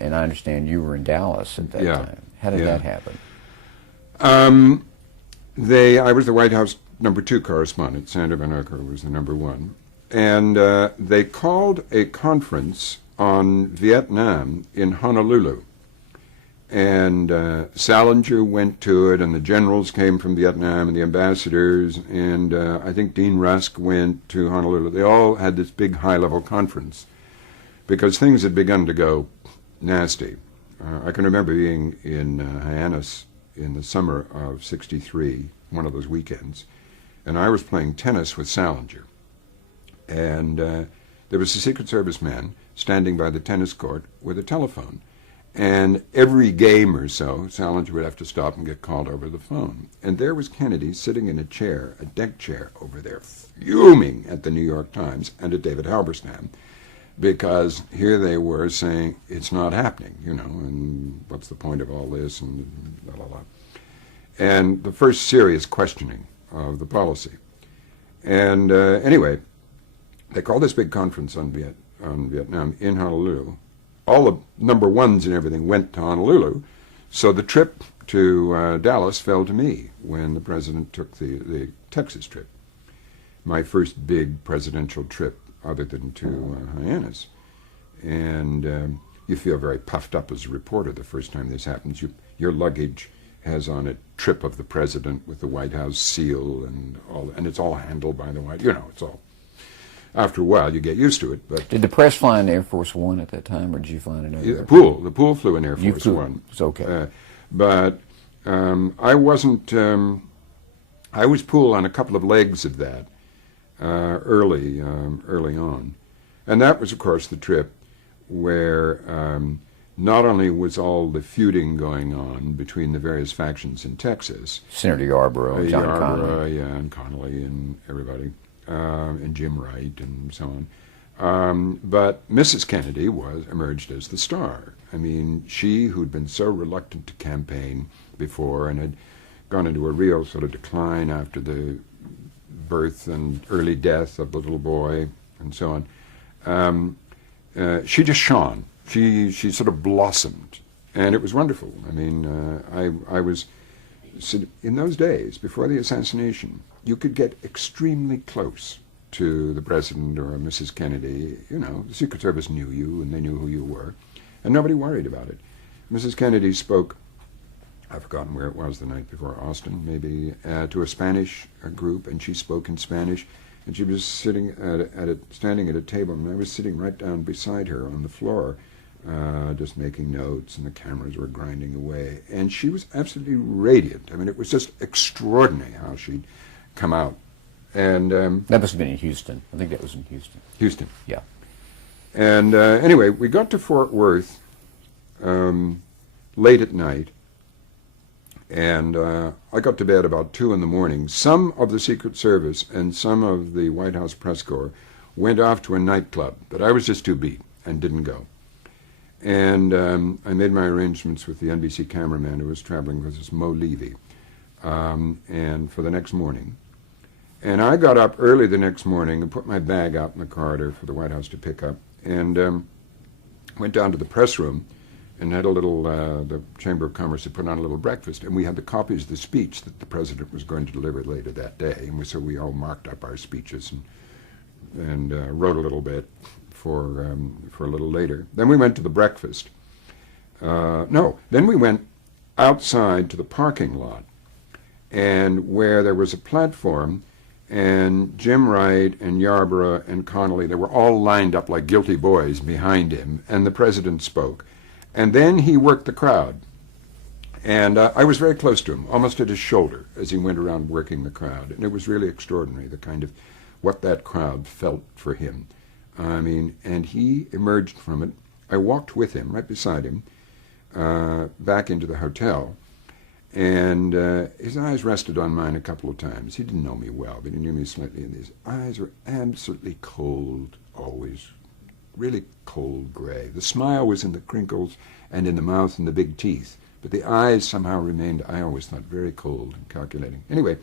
and I understand you were in Dallas at that time. How did that happen? I was the White House #2 correspondent. Sander Van Ocker was the #1. And they called a conference on Vietnam in Honolulu. And Salinger went to it, and the generals came from Vietnam, and the ambassadors, and I think Dean Rusk went to Honolulu. They all had this big high-level conference because things had begun to go nasty. I can remember being in Hyannis in the summer of '63, one of those weekends, and I was playing tennis with Salinger. And there was a Secret Service man standing by the tennis court with a telephone. And every game or so, Salinger would have to stop and get called over the phone. And there was Kennedy sitting in a chair, a deck chair over there, fuming at the New York Times and at David Halberstam, because here they were saying, it's not happening, and what's the point of all this, and blah, blah, blah. And the first serious questioning of the policy. And anyway, they called this big conference on Vietnam in Honolulu. All the #1s and everything went to Honolulu, so the trip to Dallas fell to me when the president took the Texas trip. My first big presidential trip other than to Hyannis. And you feel very puffed up as a reporter the first time this happens. Your luggage has on it trip of the president with the White House seal and it's all handled by the White House. It's all. After a while, you get used to it. But did the press fly in Air Force One at that time, or did you fly in another? The pool flew in Air Force One. It's okay. But I wasn't. I was pool on a couple of legs of that early on, and that was, of course, the trip where not only was all the feuding going on between the various factions in Texas, Senator Yarborough, John Connally, and Connally, and everybody. And Jim Wright and so on. But Mrs. Kennedy emerged as the star. I mean, she who'd been so reluctant to campaign before and had gone into a real sort of decline after the birth and early death of the little boy and so on, she just shone. She sort of blossomed, and it was wonderful. I mean, I was, in those days, before the assassination, you could get extremely close to the president or Mrs. Kennedy. The Secret Service knew you, and they knew who you were, and nobody worried about it. Mrs. Kennedy spoke, I've forgotten where it was the night before, Austin, maybe, to a Spanish group, and she spoke in Spanish, and she was standing at a table, and I was sitting right down beside her on the floor, just making notes, and the cameras were grinding away, and she was absolutely radiant. I mean, it was just extraordinary how she'd come out. And that must have been in Houston. I think that was in Houston. Houston. Yeah. And anyway, we got to Fort Worth late at night, and I got to bed about 2 in the morning. Some of the Secret Service and some of the White House press corps went off to a nightclub, but I was just too beat and didn't go. And I made my arrangements with the NBC cameraman who was traveling with us, Mo Levy, and for the next morning. And I got up early the next morning and put my bag out in the corridor for the White House to pick up, and went down to the press room and had a little, the Chamber of Commerce had put on a little breakfast, and we had the copies of the speech that the president was going to deliver later that day, and so we all marked up our speeches and wrote a little bit for a little later. Then we went to the breakfast. Then we went outside to the parking lot, and where there was a platform, and Jim Wright and Yarborough and Connally, they were all lined up like guilty boys behind him, and the president spoke. And then he worked the crowd. And I was very close to him, almost at his shoulder, as he went around working the crowd. And it was really extraordinary, the kind of what that crowd felt for him. I mean, and he emerged from it. I walked with him, right beside him, back into the hotel. And his eyes rested on mine a couple of times. He didn't know me well, but he knew me slightly. And his eyes were absolutely cold, always, really cold gray. The smile was in the crinkles and in the mouth and the big teeth, but the eyes somehow remained, I always thought, very cold and calculating. Anyway,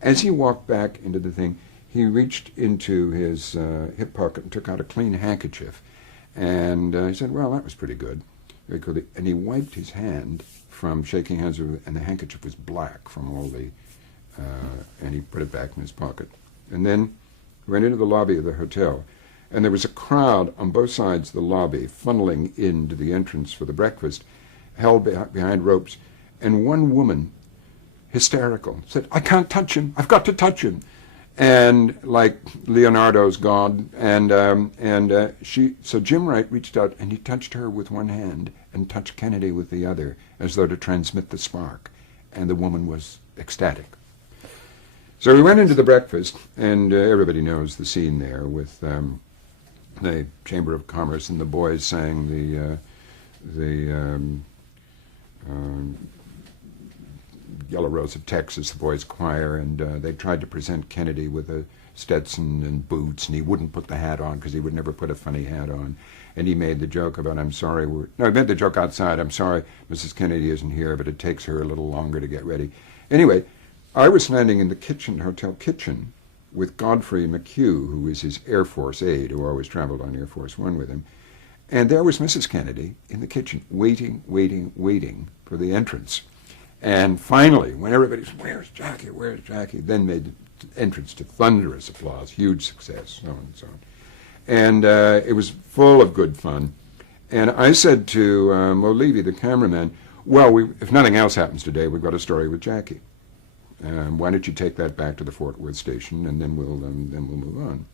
as he walked back into the thing, he reached into his hip pocket and took out a clean handkerchief. And he said, well, that was pretty good. very quickly, and he wiped his hand from shaking hands with, and the handkerchief was black from all the, and he put it back in his pocket. And then went into the lobby of the hotel, and there was a crowd on both sides of the lobby funneling into the entrance for the breakfast, held behind ropes, and one woman, hysterical, said, "I can't touch him, I've got to touch him." And like Leonardo's God, so Jim Wright reached out and he touched her with one hand and touched Kennedy with the other, as though to transmit the spark, and the woman was ecstatic. So we went into the breakfast, and everybody knows the scene there with the Chamber of Commerce, and the boys sang the Yellow Rose of Texas, the boys' choir, and they tried to present Kennedy with a Stetson and boots, and he wouldn't put the hat on because he would never put a funny hat on. And he made the joke about, he made the joke outside, "I'm sorry, Mrs. Kennedy isn't here, but it takes her a little longer to get ready." Anyway, I was standing in the hotel kitchen, with Godfrey McHugh, who was his Air Force aide, who always traveled on Air Force One with him. And there was Mrs. Kennedy in the kitchen, waiting for the entrance. And finally, when everybody's, "Where's Jackie? Where's Jackie?" then made the entrance to thunderous applause, huge success, so on and so on. And it was full of good fun. And I said to Mo Levy, the cameraman, "Well, if nothing else happens today, we've got a story with Jackie. Why don't you take that back to the Fort Worth station, and then we'll move on."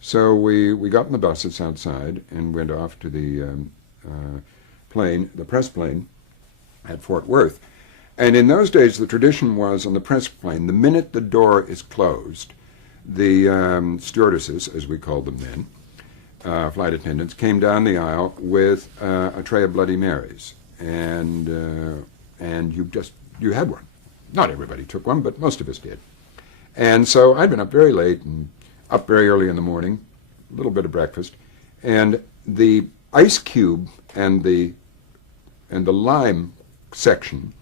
So we got in the buses outside and went off to the plane, the press plane, at Fort Worth. And in those days, the tradition was on the press plane, the minute the door is closed, the stewardesses, as we called them then, flight attendants, came down the aisle with a tray of Bloody Marys, and you had one. Not everybody took one, but most of us did. And so I'd been up very late and up very early in the morning, a little bit of breakfast, and the ice cube and the lime section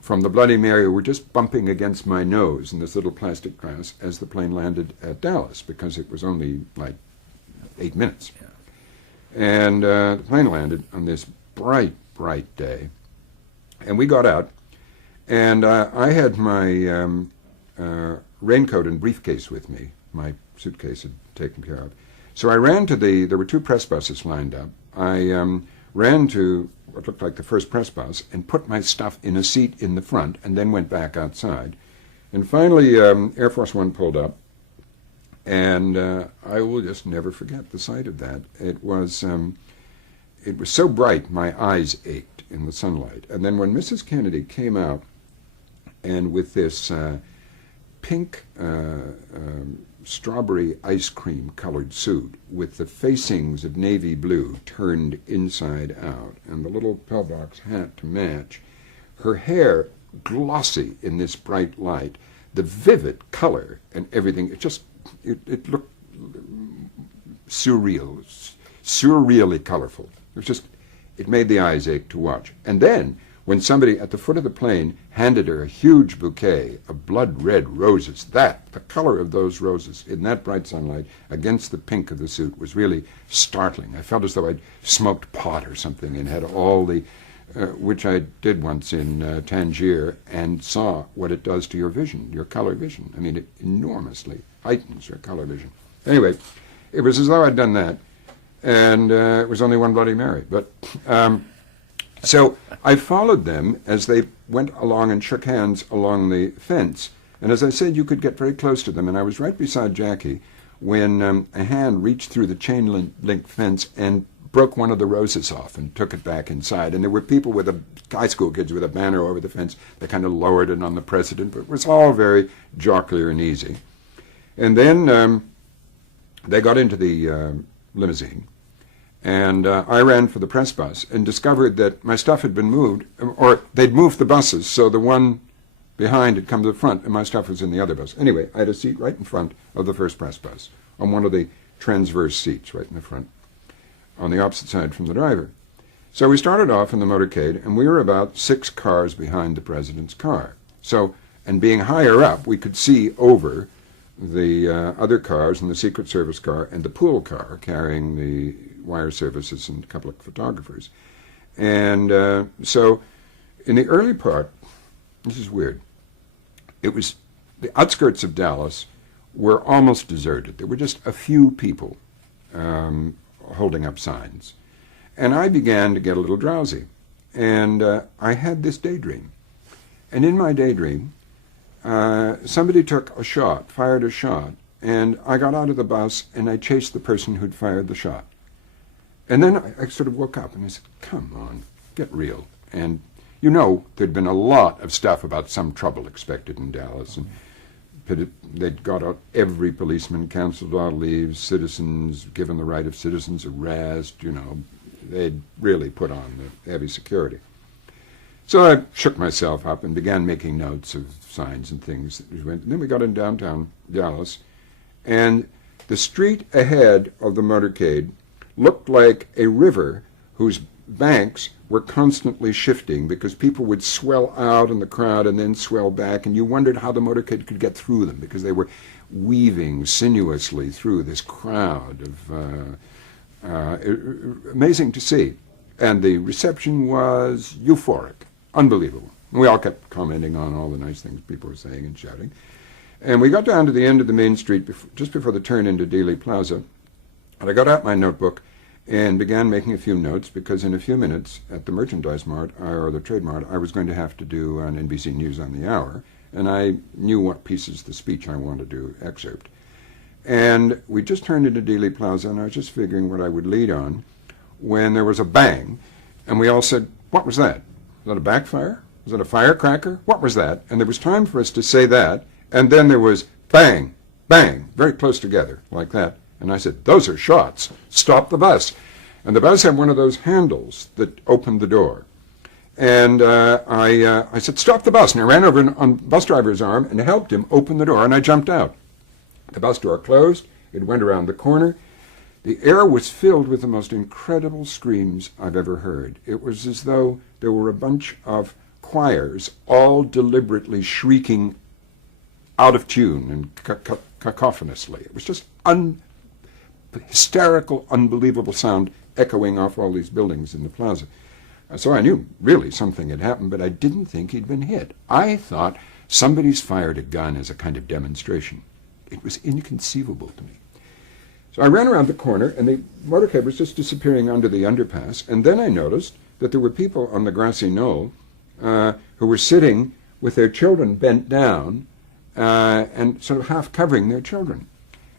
from the Bloody Mary were just bumping against my nose in this little plastic glass as the plane landed at Dallas, because it was only like 8 minutes. Yeah. And the plane landed on this bright, bright day, and we got out, and I had my raincoat and briefcase with me. My suitcase had taken care of. So I ran to there were 2 press buses lined up. I ran to what looked like the first press bus and put my stuff in a seat in the front, and then went back outside. And finally, Air Force One pulled up, and I will just never forget the sight of that. It was so bright, my eyes ached in the sunlight. And then when Mrs. Kennedy came out, and with this pink strawberry ice cream colored suit with the facings of navy blue turned inside out, and the little pillbox hat to match, her hair glossy in this bright light, the vivid color and everything, it looked surreally colorful. It made the eyes ache to watch. And then when somebody at the foot of the plane handed her a huge bouquet of blood-red roses, the color of those roses in that bright sunlight against the pink of the suit was really startling. I felt as though I'd smoked pot or something and had all the, which I did once in Tangier, and saw what it does to your vision, your color vision. I mean, it enormously heightens your color vision. Anyway, it was as though I'd done that, and it was only one Bloody Mary. But so I followed them as they went along and shook hands along the fence. And as I said, you could get very close to them. And I was right beside Jackie when a hand reached through the chain link fence and broke one of the roses off and took it back inside. And there were people high school kids with a banner over the fence. They kind of lowered it on the president, but it was all very jocular and easy. And then they got into the limousine. And I ran for the press bus and discovered that my stuff had been moved, or they'd moved the buses, so the one behind had come to the front, and my stuff was in the other bus. Anyway, I had a seat right in front of the first press bus, on one of the transverse seats right in the front, on the opposite side from the driver. So we started off in the motorcade, and we were about 6 cars behind the president's car. So, and being higher up, we could see over the other cars, and the Secret Service car, and the pool car carrying the wire services and a couple of photographers. And so in the early part, this is weird, it was the outskirts of Dallas were almost deserted. There were just a few people holding up signs. And I began to get a little drowsy. And I had this daydream. And in my daydream, somebody took a shot, fired a shot, and I got out of the bus and I chased the person who'd fired the shot. And then I sort of woke up and I said, come on, get real. And you know, there'd been a lot of stuff about some trouble expected in Dallas. And they'd got out every policeman, canceled all leaves, citizens, given the right of citizens arrest, you know. They'd really put on the heavy security. So I shook myself up and began making notes of signs and things. And then we got in downtown Dallas, and the street ahead of the motorcade looked like a river whose banks were constantly shifting because people would swell out in the crowd and then swell back, and you wondered how the motorcade could get through them because they were weaving sinuously through this crowd of amazing to see. And the reception was euphoric, unbelievable. We all kept commenting on all the nice things people were saying and shouting. And we got down to the end of the main street just before the turn into Dealey Plaza, and I got out my notebook and began making a few notes because in a few minutes at the Merchandise Mart, or the Trade Mart, I was going to have to do an NBC News on the Hour, and I knew what pieces of the speech I wanted to excerpt. And we just turned into Dealey Plaza, and I was just figuring what I would lead on when there was a bang, and we all said, what was that? Was that a backfire? Was it a firecracker? What was that? And there was time for us to say that, and then there was bang, bang, very close together, like that. And I said, those are shots. Stop the bus. And the bus had one of those handles that opened the door. And I said, stop the bus. And I ran over on the bus driver's arm and helped him open the door, and I jumped out. The bus door closed. It went around the corner. The air was filled with the most incredible screams I've ever heard. It was as though there were a bunch of choirs all deliberately shrieking out of tune and cacophonously. It was just hysterical, unbelievable sound echoing off all these buildings in the plaza. So I knew really something had happened, but I didn't think he'd been hit. I thought somebody's fired a gun as a kind of demonstration. It was inconceivable to me. So I ran around the corner, and the motorcade was just disappearing under the underpass, and then I noticed that there were people on the grassy knoll who were sitting with their children bent down and sort of half covering their children.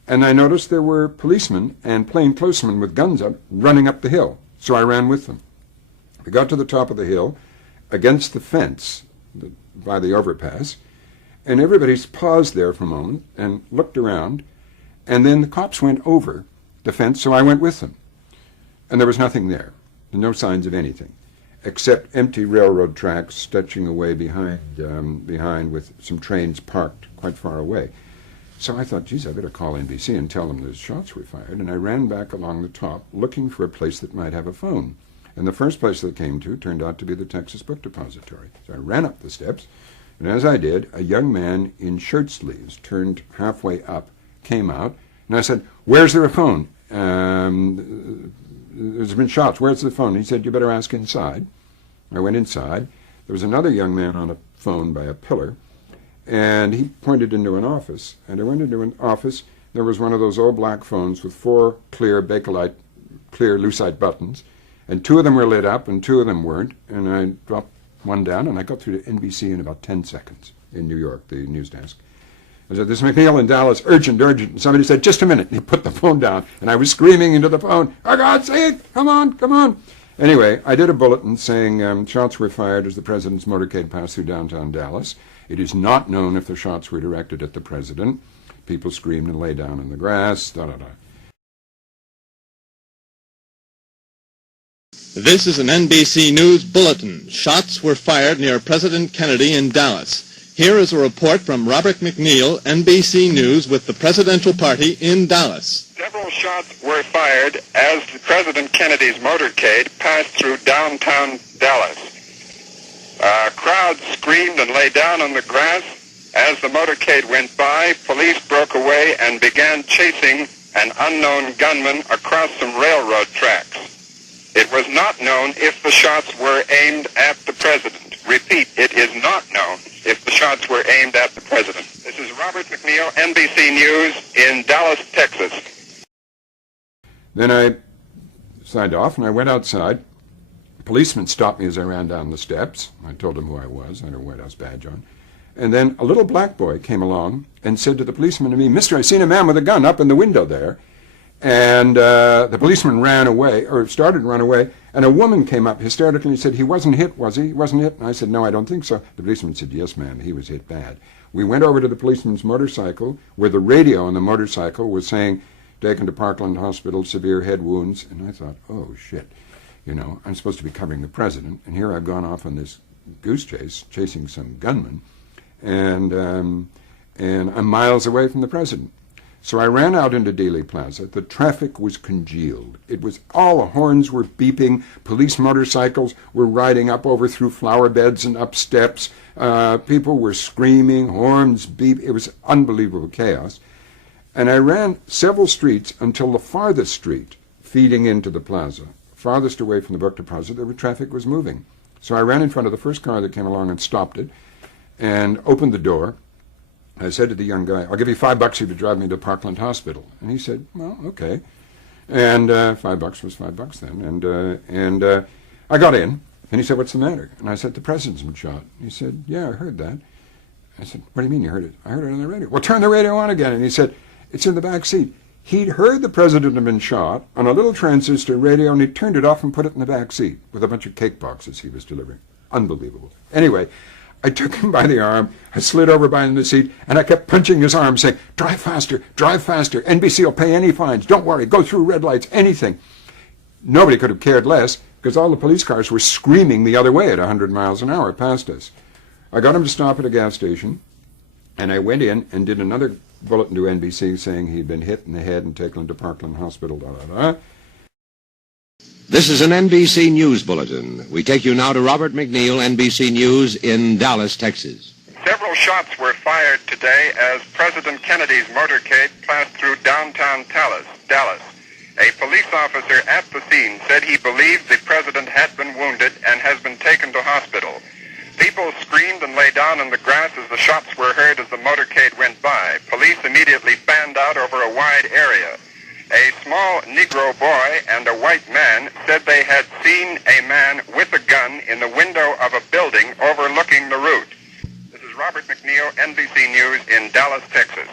And I noticed there were policemen and plainclothesmen with guns up running up the hill, so I ran with them. We got to the top of the hill, against the fence by the overpass, and everybody paused there for a moment and looked around, and then the cops went over the fence, so I went with them. And there was nothing there, no signs of anything, except empty railroad tracks stretching away behind with some trains parked quite far away. So I thought, geez, I better call NBC and tell them those shots were fired, and I ran back along the top looking for a place that might have a phone. And the first place that I came to turned out to be the Texas Book Depository. So I ran up the steps, and as I did, a young man in shirt sleeves turned halfway up, came out, and I said, where's there a phone? There's been shots. Where's the phone? He said, you better ask inside. I went inside. There was another young man on a phone by a pillar, and he pointed into an office. And I went into an office. There was one of those old black phones with 4 clear Bakelite, clear lucite buttons, and 2 of them were lit up and 2 of them weren't. And I dropped one down, and I got through to NBC in about 10 seconds in New York, the news desk. I said, this is MacNeil in Dallas, urgent, urgent. And somebody said, just a minute. And he put the phone down, and I was screaming into the phone, for God's sake, come on, come on. Anyway, I did a bulletin saying shots were fired as the president's motorcade passed through downtown Dallas. It is not known if the shots were directed at the president. People screamed and lay down in the grass, da-da-da. This is an NBC News bulletin. Shots were fired near President Kennedy in Dallas. Here is a report from Robert MacNeil, NBC News, with the presidential party in Dallas. Several shots were fired as President Kennedy's motorcade passed through downtown Dallas. Crowds screamed and lay down on the grass. As the motorcade went by, police broke away and began chasing an unknown gunman across some railroad tracks. It was was not known if the shots were aimed at the president. Repeat, it is not known if the shots were aimed at the president. This is Robert MacNeil, NBC News in Dallas, Texas. Then I signed off and I went outside. A policeman stopped me as I ran down the steps. I told him who I was. I had a White House badge on. And then a little black boy came along and said to the policeman to me, "Mister, I seen a man with a gun up in the window there." And the policeman ran away, or started to run away, and a woman came up hysterically and said, "He wasn't hit, was he? He wasn't hit?" And I said, "No, I don't think so." The policeman said, "Yes, ma'am, he was hit bad." We went over to the policeman's motorcycle, where the radio on the motorcycle was saying, "Taken to Parkland Hospital, severe head wounds." And I thought, oh, shit. You know, I'm supposed to be covering the president, and here I've gone off on this goose chase, chasing some gunman, and I'm miles away from the president. So I ran out into Dealey Plaza. The traffic was congealed. It was all the horns were beeping. Police motorcycles were riding up over through flower beds and up steps. People were screaming, horns beep. It was unbelievable chaos. And I ran several streets until the farthest street feeding into the plaza, farthest away from the book deposit, the traffic was moving. So I ran in front of the first car that came along and stopped it and opened the door. I said to the young guy, "I'll give you $5 if you drive me to Parkland Hospital." And he said, "Well, okay." And $5 was $5 then. And I got in, and he said, "What's the matter?" And I said, "The president's been shot." He said, "Yeah, I heard that." I said, "What do you mean you heard it?" "I heard it on the radio." "Well, turn the radio on again." And he said, "It's in the back seat." He'd heard the president had been shot on a little transistor radio, and he turned it off and put it in the back seat with a bunch of cake boxes he was delivering. Unbelievable. Anyway, I took him by the arm, I slid over behind the seat, and I kept punching his arm, saying, drive faster, NBC will pay any fines, don't worry, go through red lights, anything." Nobody could have cared less, because all the police cars were screaming the other way at 100 miles an hour past us. I got him to stop at a gas station, and I went in and did another bulletin to NBC saying he'd been hit in the head and taken to Parkland Hospital, This is an NBC News Bulletin. We take you now to Robert MacNeil, NBC News in Dallas, Texas. Several shots were fired today as President Kennedy's motorcade passed through downtown Dallas. A police officer at the scene said he believed the president had been wounded and has been taken to hospital. People screamed and lay down in the grass as the shots were heard as the motorcade went by. Police immediately fanned out over a wide area. A small Negro boy and a white man said they had seen a man with a gun in the window of a building overlooking the route. This is Robert MacNeil, NBC News in Dallas, Texas.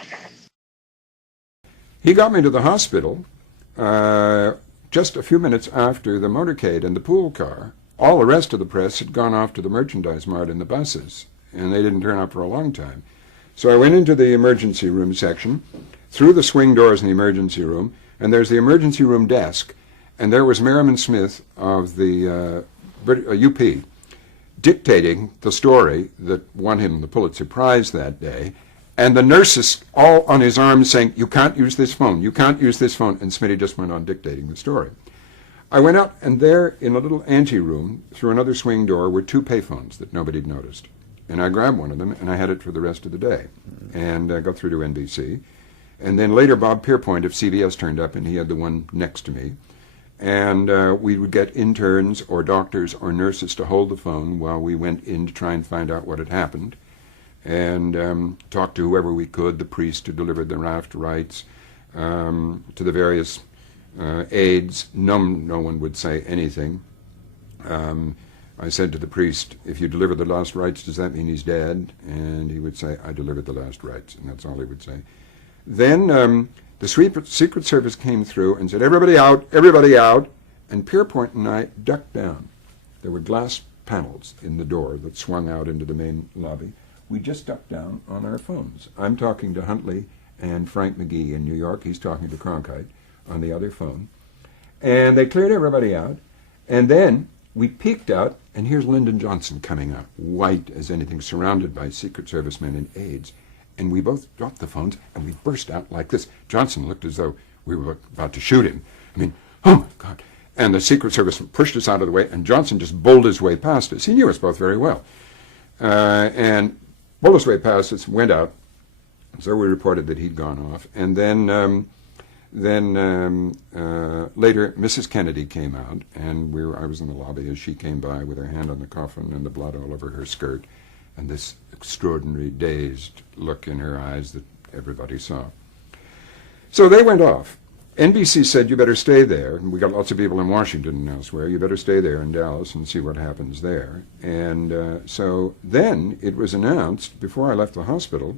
He got me to the hospital just a few minutes after the motorcade and the pool car. All the rest of the press had gone off to the merchandise mart in the buses, and they didn't turn up for a long time. So I went into the emergency room section, through the swing doors in the emergency room, and there's the emergency room desk, and there was Merriman Smith of the UP dictating the story that won him the Pulitzer Prize that day, and the nurses all on his arms saying, "You can't use this phone, you can't use this phone," and Smitty just went on dictating the story. I went out, and there in a little anteroom, through another swing door, were 2 payphones that nobody had noticed. And I grabbed one of them, and I had it for the rest of the day, and got through to NBC. And then later, Bob Pierpoint of CBS turned up, and he had the one next to me. And we would get interns or doctors or nurses to hold the phone while we went in to try and find out what had happened, and talk to whoever we could, the priest who delivered the raft rites, to the various aides. No one would say anything. I said to the priest, "If you deliver the last rites, does that mean he's dead?" And he would say, "I delivered the last rites," and that's all he would say. Then the Secret Service came through and said, everybody out," and Pierpoint and I ducked down. There were glass panels in the door that swung out into the main lobby. We just ducked down on our phones. I'm talking to Huntley and Frank McGee in New York. He's talking to Cronkite on the other phone. And they cleared everybody out, and then we peeked out, and here's Lyndon Johnson coming out, white as anything, surrounded by Secret Service men and aides. And we both dropped the phones, and we burst out like this. Johnson looked as though we were about to shoot him. I mean, oh, my God. And the Secret Service pushed us out of the way, and Johnson just bowled his way past us. He knew us both very well. And bowled his way past us, went out. So we reported that he'd gone off. And then then later, Mrs. Kennedy came out, and I was in the lobby as she came by with her hand on the coffin and the blood all over her skirt, and this extraordinary dazed look in her eyes that everybody saw. So they went off. NBC said, you better stay there. We got lots of people in Washington and elsewhere. You better stay there in Dallas and see what happens there. And so then it was announced before I left the hospital,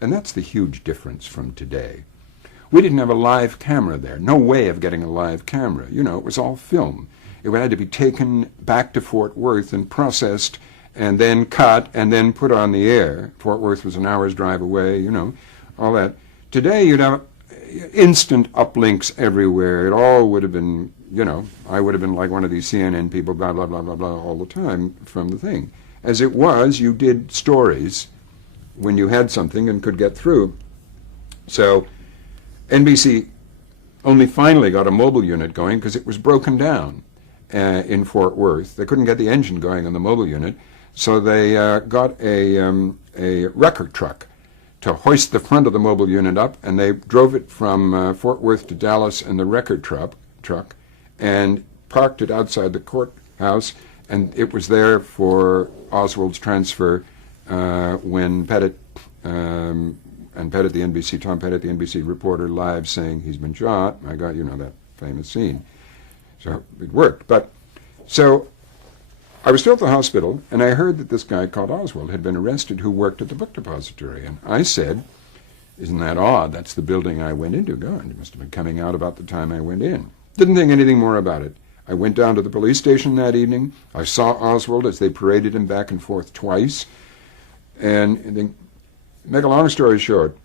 and that's the huge difference from today. We didn't have a live camera there. No way of getting a live camera. You know, it was all film. It had to be taken back to Fort Worth and processed and then cut and then put on the air. Fort Worth was an hour's drive away, you know, all that. Today you'd have instant uplinks everywhere. It all would have been, you know, I would have been like one of these CNN people, blah, blah, blah, blah, blah, all the time from the thing. As it was, you did stories when you had something and could get through. So NBC only finally got a mobile unit going because it was broken down in Fort Worth. They couldn't get the engine going on the mobile unit, so they got a wrecker truck to hoist the front of the mobile unit up, and they drove it from Fort Worth to Dallas in the wrecker truck and parked it outside the courthouse, and it was there for Oswald's transfer when Pettit, and Pettit, the NBC, Tom Pettit, the NBC reporter, live saying he's been shot. My God, you know that famous scene. So it worked. But so I was still at the hospital, and I heard that this guy called Oswald had been arrested who worked at the book depository. And I said, isn't that odd? That's the building I went into. God, it must have been coming out about the time I went in. Didn't think anything more about it. I went down to the police station that evening. I saw Oswald as they paraded him back and forth twice. And to make a long story short,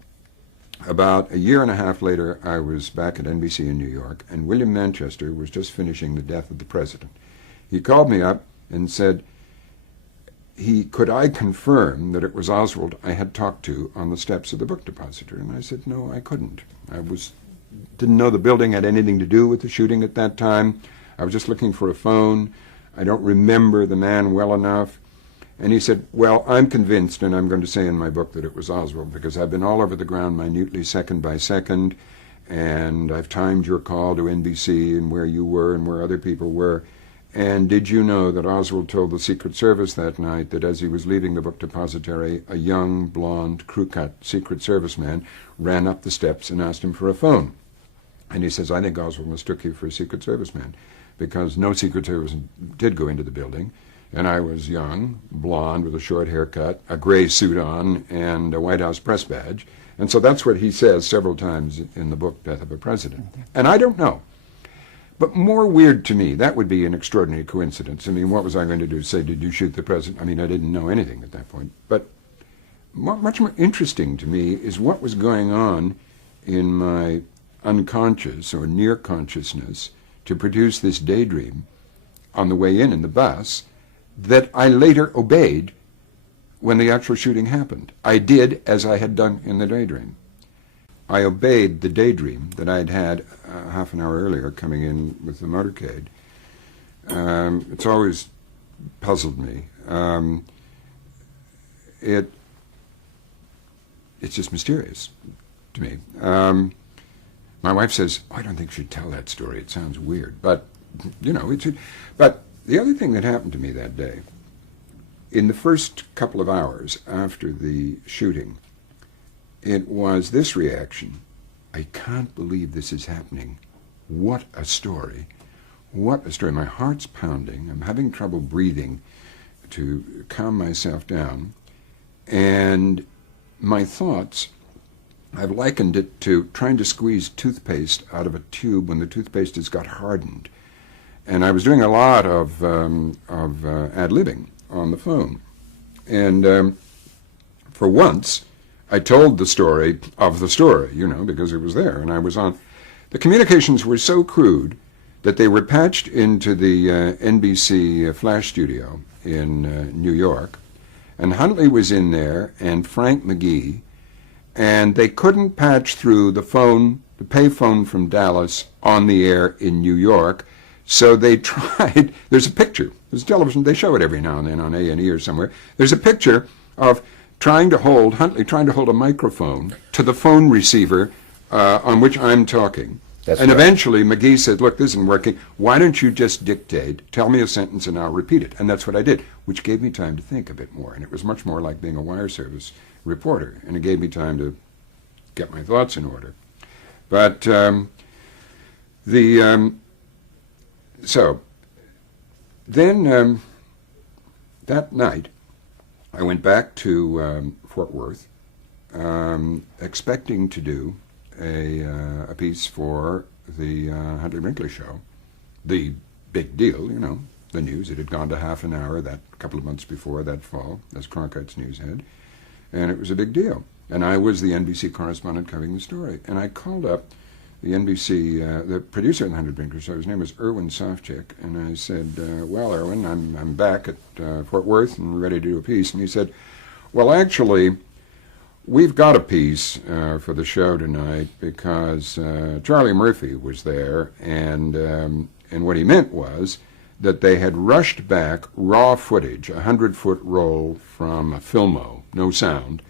about a year and a half later, I was back at NBC in New York, and William Manchester was just finishing The Death of the President. He called me up and said, could I confirm that it was Oswald I had talked to on the steps of the book depository? And I said, no, I couldn't. Didn't know the building had anything to do with the shooting at that time. I was just looking for a phone. I don't remember the man well enough. And he said, well, I'm convinced, and I'm going to say in my book that it was Oswald, because I've been all over the ground minutely, second by second, and I've timed your call to NBC and where you were and where other people were. And did you know that Oswald told the Secret Service that night that as he was leaving the book depository, a young, blonde, crew-cut Secret Service man ran up the steps and asked him for a phone? And he says, I think Oswald mistook you for a Secret Service man, because no Secret Service did go into the building. And I was young, blonde, with a short haircut, a gray suit on, and a White House press badge. And so that's what he says several times in the book, Death of a President. And I don't know. But more weird to me, that would be an extraordinary coincidence. I mean, what was I going to do? Say, did you shoot the president? I mean, I didn't know anything at that point. But much more interesting to me is what was going on in my unconscious or near consciousness to produce this daydream on the way in the bus that I later obeyed when the actual shooting happened. I did as I had done in the daydream. I obeyed the daydream that I had had half an hour earlier coming in with the motorcade. It's always puzzled me. It's just mysterious to me. My wife says, I don't think you should tell that story. It sounds weird. But, you know, but the other thing that happened to me that day, in the first couple of hours after the shooting, it was this reaction. I can't believe this is happening. What a story. What a story. My heart's pounding. I'm having trouble breathing to calm myself down. And my thoughts, I've likened it to trying to squeeze toothpaste out of a tube when the toothpaste has got hardened. And I was doing a lot of ad-libbing on the phone. And for once, I told the story of the story, you know, because it was there. And I was on. The communications were so crude that they were patched into the NBC flash studio in New York. And Huntley was in there, and Frank McGee. And they couldn't patch through the payphone from Dallas on the air in New York. So they tried, there's a picture, there's television, they show it every now and then on A&E or somewhere. There's a picture of Huntley trying to hold a microphone to the phone receiver on which I'm talking. That's and right. eventually McGee said, look, this isn't working. Why don't you just dictate, tell me a sentence and I'll repeat it? And that's what I did, which gave me time to think a bit more. And it was much more like being a wire service reporter. And it gave me time to get my thoughts in order. But so then that night, I went back to Fort Worth, expecting to do a piece for the Huntley Brinkley show, the big deal, you know, the news. It had gone to half an hour that couple of months before that fall, as Cronkrite's news had, and it was a big deal. And I was the NBC correspondent covering the story. And I called up the NBC, the producer of the Huntley Brinkley show. His name was Irwin Sofchick, and I said, well, Irwin, I'm back at Fort Worth and ready to do a piece. And he said, well, actually, we've got a piece for the show tonight because Charlie Murphy was there, and what he meant was that they had rushed back raw footage, a 100-foot roll from a Filmo, no sound,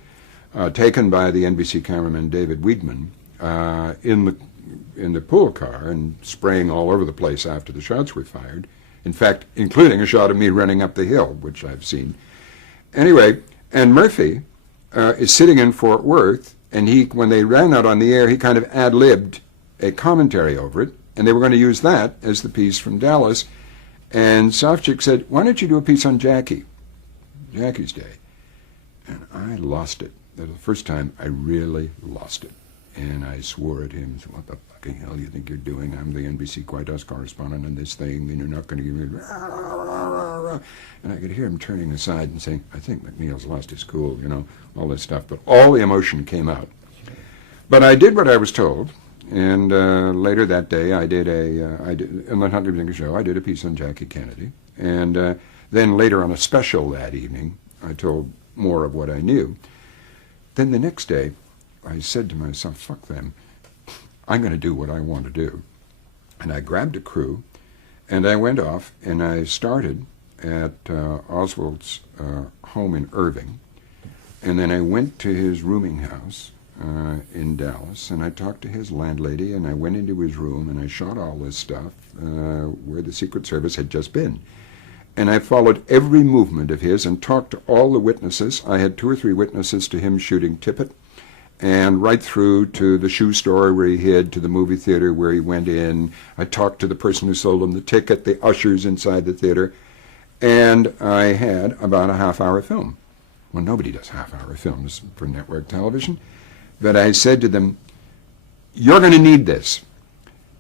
taken by the NBC cameraman David Weidman in the pool car and spraying all over the place after the shots were fired. In fact, including a shot of me running up the hill, which I've seen. Anyway, and Murphy is sitting in Fort Worth, and when they ran out on the air, he kind of ad-libbed a commentary over it, and they were going to use that as the piece from Dallas. And Sofchick said, why don't you do a piece on Jackie's Day? And I lost it. That was the first time I really lost it. And I swore at him, said, what the fucking hell do you think you're doing? I'm the NBC White House correspondent on this thing, and you're not going to give me... And I could hear him turning aside and saying, I think MacNeil's lost his cool, you know, all this stuff. But all the emotion came out. But I did what I was told, and later that day I did in the Huntley Brinkley show, I did a piece on Jackie Kennedy. And then later on a special that evening, I told more of what I knew. Then the next day, I said to myself, fuck them, I'm going to do what I want to do. And I grabbed a crew, and I went off, and I started at Oswald's home in Irving, and then I went to his rooming house in Dallas, and I talked to his landlady, and I went into his room, and I shot all this stuff where the Secret Service had just been. And I followed every movement of his and talked to all the witnesses. I had 2 or 3 witnesses to him shooting Tippett, and right through to the shoe store where he hid, to the movie theater where he went in. I talked to the person who sold him the ticket, the ushers inside the theater, and I had about a half-hour film. Well, nobody does half-hour films for network television. But I said to them, you're going to need this.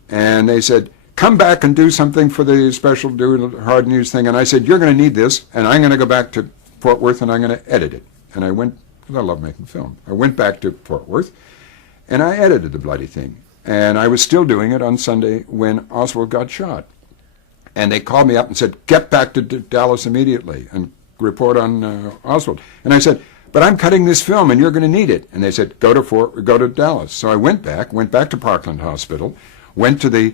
And they said, come back and do something for the special, do a hard news thing. And I said, you're going to need this, and I'm going to go back to Fort Worth and I'm going to edit it. And I went, because I love making film. I went back to Fort Worth, and I edited the bloody thing. And I was still doing it on Sunday when Oswald got shot. And they called me up and said, get back to Dallas immediately and report on Oswald. And I said, but I'm cutting this film, and you're going to need it. And they said, go to Dallas. So I went back to Parkland Hospital, went to the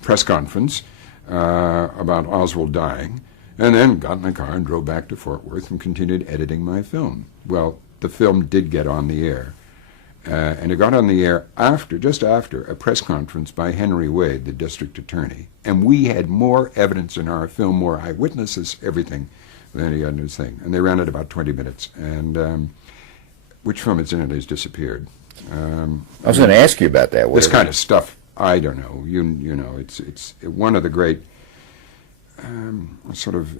press conference about Oswald dying, and then got in my car and drove back to Fort Worth and continued editing my film. Well, the film did get on the air, and it got on the air just after a press conference by Henry Wade, the district attorney, and we had more evidence in our film, more eyewitnesses, everything, than he had in his thing. And they ran it about 20 minutes, and which film incidentally has disappeared. I was going to ask you about that. This kind of stuff, I don't know. You know, it's one of the great sort of,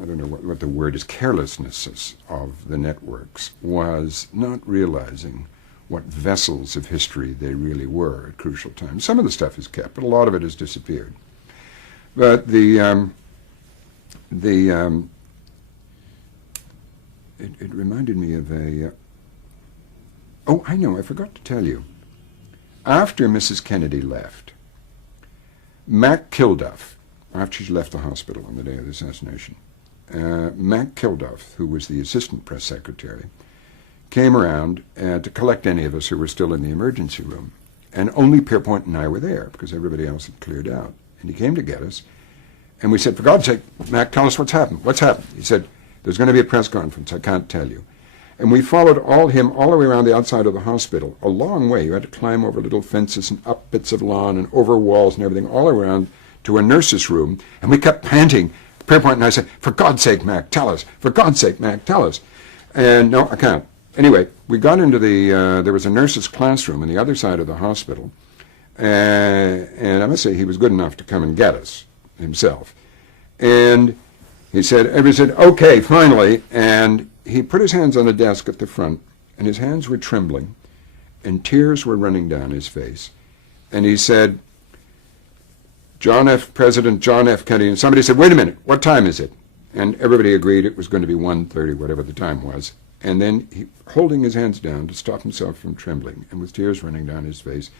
I don't know what the word is, carelessnesses of the networks was not realizing what vessels of history they really were at crucial times. Some of the stuff is kept, but a lot of it has disappeared. But it reminded me of oh, I know, I forgot to tell you. After Mrs. Kennedy left, Mac Kilduff, after she left the hospital on the day of the assassination, Mac Kilduff, who was the assistant press secretary, came around to collect any of us who were still in the emergency room. And only Pierpont and I were there, because everybody else had cleared out. And he came to get us, and we said, for God's sake, Mac, tell us what's happened. What's happened? He said, there's going to be a press conference. I can't tell you. And we followed him all the way around the outside of the hospital, a long way. You had to climb over little fences and up bits of lawn and over walls and everything, all around to a nurse's room. And we kept panting. Pierpoint and I said, "For God's sake, Mac, tell us. For God's sake, Mac, tell us." And no, I can't. Anyway, we got into there was a nurse's classroom on the other side of the hospital. And I must say he was good enough to come and get us himself. And he said, "Okay, finally." And he put his hands on the desk at the front, and his hands were trembling, and tears were running down his face. And he said, President John F. Kennedy, and somebody said, "Wait a minute, what time is it?" And everybody agreed it was going to be 1:30, whatever the time was. And then, holding his hands down to stop himself from trembling, and with tears running down his face,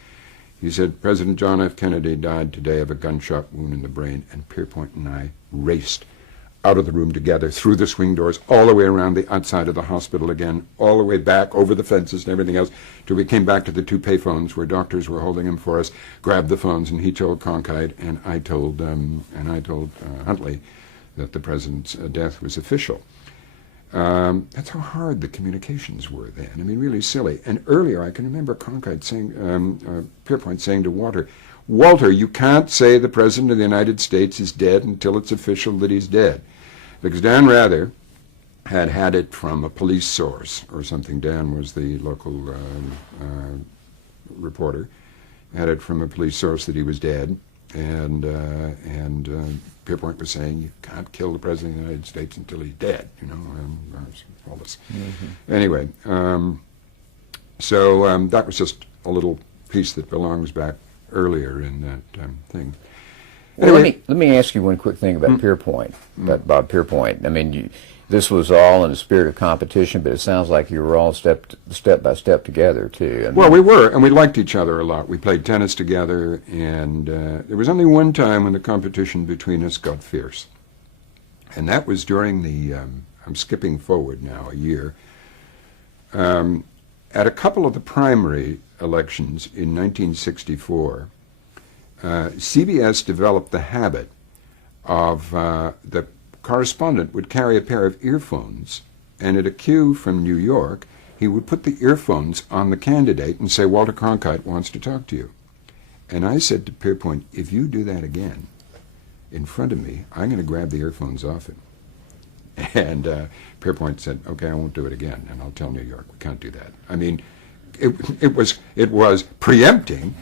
he said, "President John F. Kennedy died today of a gunshot wound in the brain." And Pierpoint and I raced out of the room together, through the swing doors, all the way around the outside of the hospital again, all the way back over the fences and everything else, till we came back to the two payphones where doctors were holding him for us, grabbed the phones, and he told Cronkite, and I told Huntley that the president's death was official. That's how hard the communications were then. I mean, really silly. And earlier, I can remember Cronkite saying, Pierpoint saying to Walter, "Walter, you can't say the President of the United States is dead until it's official that he's dead." Because Dan Rather had it from a police source or something. Dan was the local reporter. Had it from a police source that he was dead. And Pierpoint was saying, "You can't kill the President of the United States until he's dead," all this. Mm-hmm. Anyway, so that was just a little piece that belongs back earlier in that thing. Well, Anyway, let me ask you one quick thing about Pierpoint, about Bob Pierpoint. I mean, this was all in the spirit of competition, but it sounds like you were all step by step together too. I mean, well, we were, and we liked each other a lot. We played tennis together, and there was only one time when the competition between us got fierce, and that was during the, I'm skipping forward now a year, at a couple of the primary elections in 1964, CBS developed the habit of the correspondent would carry a pair of earphones, and at a cue from New York, he would put the earphones on the candidate and say, "Walter Cronkite wants to talk to you." And I said to Pierpoint, "If you do that again in front of me, I'm going to grab the earphones off him." And Pierpoint said, "Okay, I won't do it again, and I'll tell New York we can't do that." I mean, it was preempting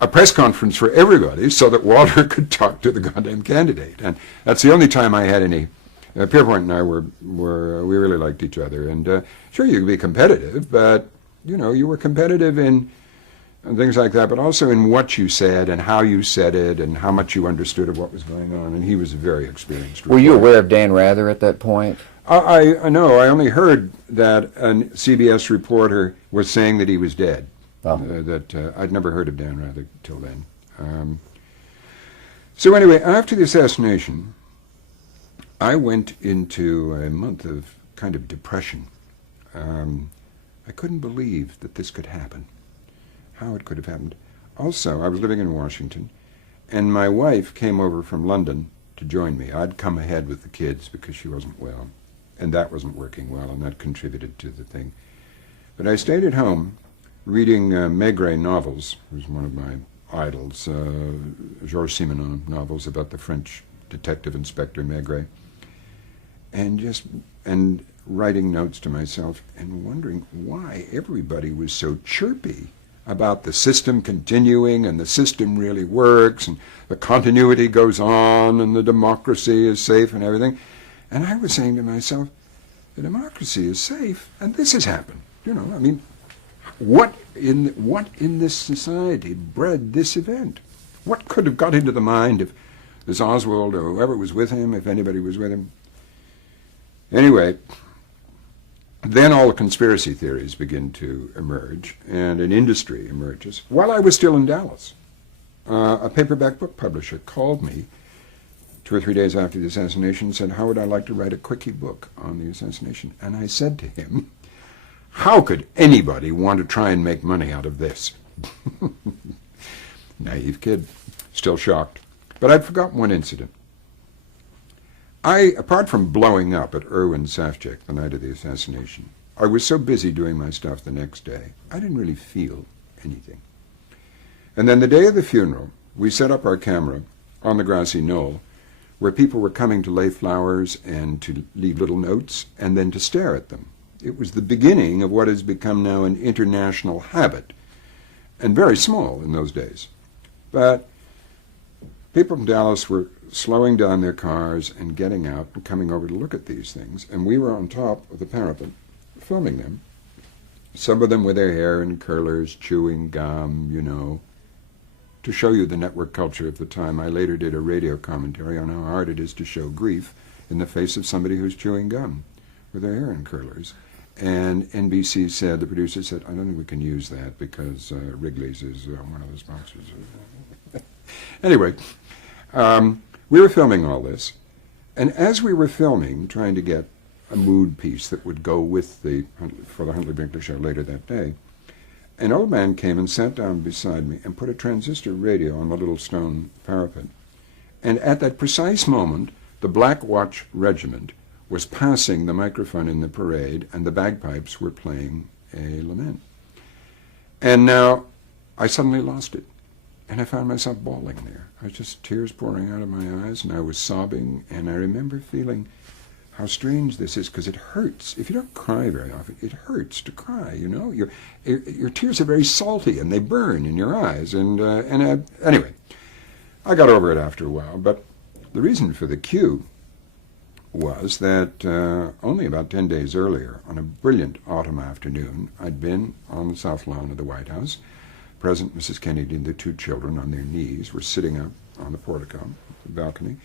a press conference for everybody so that Walter could talk to the goddamn candidate. And that's the only time I had any. Pierpoint and I we really liked each other. And sure, you could be competitive, but you were competitive in things like that, but also in what you said and how you said it and how much you understood of what was going on. And he was a very experienced reporter. were you aware of Dan Rather at that point? I know. I only heard that a CBS reporter was saying that he was dead. Oh. I'd never heard of Dan Rather till then. So anyway, after the assassination, I went into a month of kind of depression. I couldn't believe that this could happen, how it could have happened. Also, I was living in Washington, and my wife came over from London to join me. I'd come ahead with the kids because she wasn't well, and that wasn't working well, and that contributed to the thing. But I stayed at home reading Maigret novels. It was one of my idols, Georges Simenon novels about the French detective inspector Maigret, and writing notes to myself and wondering why everybody was so chirpy about the system continuing and the system really works and the continuity goes on and the democracy is safe and everything. And I was saying to myself, the democracy is safe and this has happened. I mean, what in this society bred this event? What could have got into the mind of this Oswald or whoever was with him, if anybody was with him? Anyway, then all the conspiracy theories begin to emerge, and an industry emerges. While I was still in Dallas, a paperback book publisher called me 2 or 3 days after the assassination and said, "How would I like to write a quickie book on the assassination?" And I said to him, "How could anybody want to try and make money out of this?" Naive kid, still shocked. But I'd forgotten one incident. Apart from blowing up at Irwin Safchek the night of the assassination, I was so busy doing my stuff the next day, I didn't really feel anything. And then the day of the funeral, we set up our camera on the grassy knoll where people were coming to lay flowers and to leave little notes and then to stare at them. It was the beginning of what has become now an international habit, and very small in those days. But people from Dallas were slowing down their cars and getting out and coming over to look at these things, and we were on top of the parapet filming them. Some of them with their hair in curlers, chewing gum, you know, to show you the network culture of the time. I later did a radio commentary on how hard it is to show grief in the face of somebody who's chewing gum with their hair in curlers. And NBC said, the producer said, I don't think we can use that because Wrigley's is one of the sponsors. Anyway, we were filming all this, and as we were filming, trying to get a mood piece that would go with for the Huntley-Brinkley show later that day, an old man came and sat down beside me and put a transistor radio on the little stone parapet. And at that precise moment, the Black Watch Regiment was passing the microphone in the parade, and the bagpipes were playing a lament. And now I suddenly lost it, and I found myself bawling there. I was just tears pouring out of my eyes, and I was sobbing, and I remember feeling how strange this is, because it hurts. If you don't cry very often, it hurts to cry, you know. Your tears are very salty, and they burn in your eyes. Anyway, I got over it after a while, but the reason for the cue was that only about 10 days earlier, on a brilliant autumn afternoon, I'd been on the south lawn of the White House. President Mrs. Kennedy and the two children on their knees were sitting up on the portico, the balcony,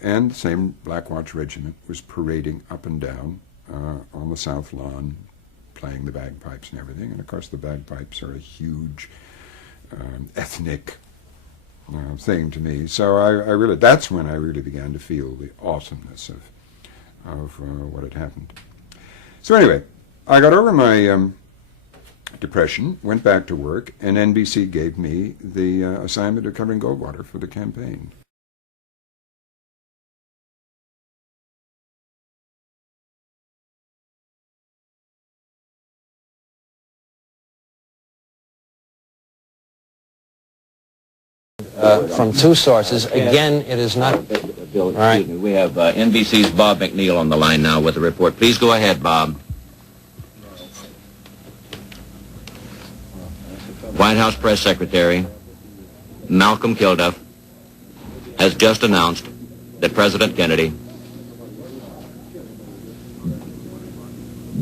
and the same Black Watch Regiment was parading up and down on the south lawn, playing the bagpipes and everything. And of course the bagpipes are a huge ethnic thing to me. So that's when I really began to feel the awesomeness of what had happened. So anyway, I got over my depression, went back to work, and NBC gave me the assignment of covering Goldwater for the campaign. From two sources. Again, it is not... Bill, excuse me. We have NBC's Bob MacNeil on the line now with a report. Please go ahead, Bob. White House Press Secretary Malcolm Kilduff has just announced that President Kennedy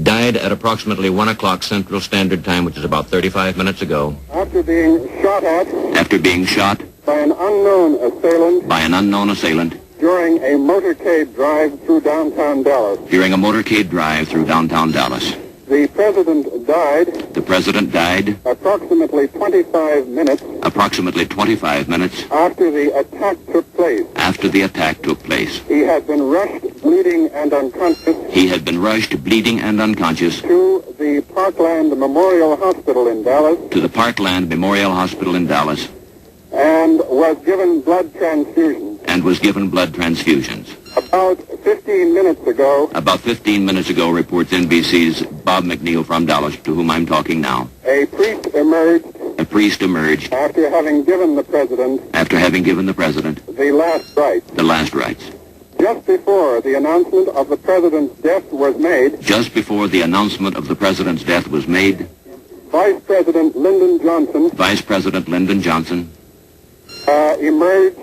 died at approximately 1 o'clock Central Standard Time, which is about 35 minutes ago. After being shot at After being shot by an unknown assailant during a motorcade drive through downtown Dallas. The president died approximately 25 minutes after the attack took place. He had been rushed bleeding and unconscious To the Parkland Memorial Hospital in Dallas and was given blood transfusions. About 15 minutes ago, reports NBC's Bob MacNeil from Dallas, to whom I'm talking now. a priest emerged After having given the president the last rites. Just before the announcement of the president's death was made, Vice President Lyndon Johnson emerged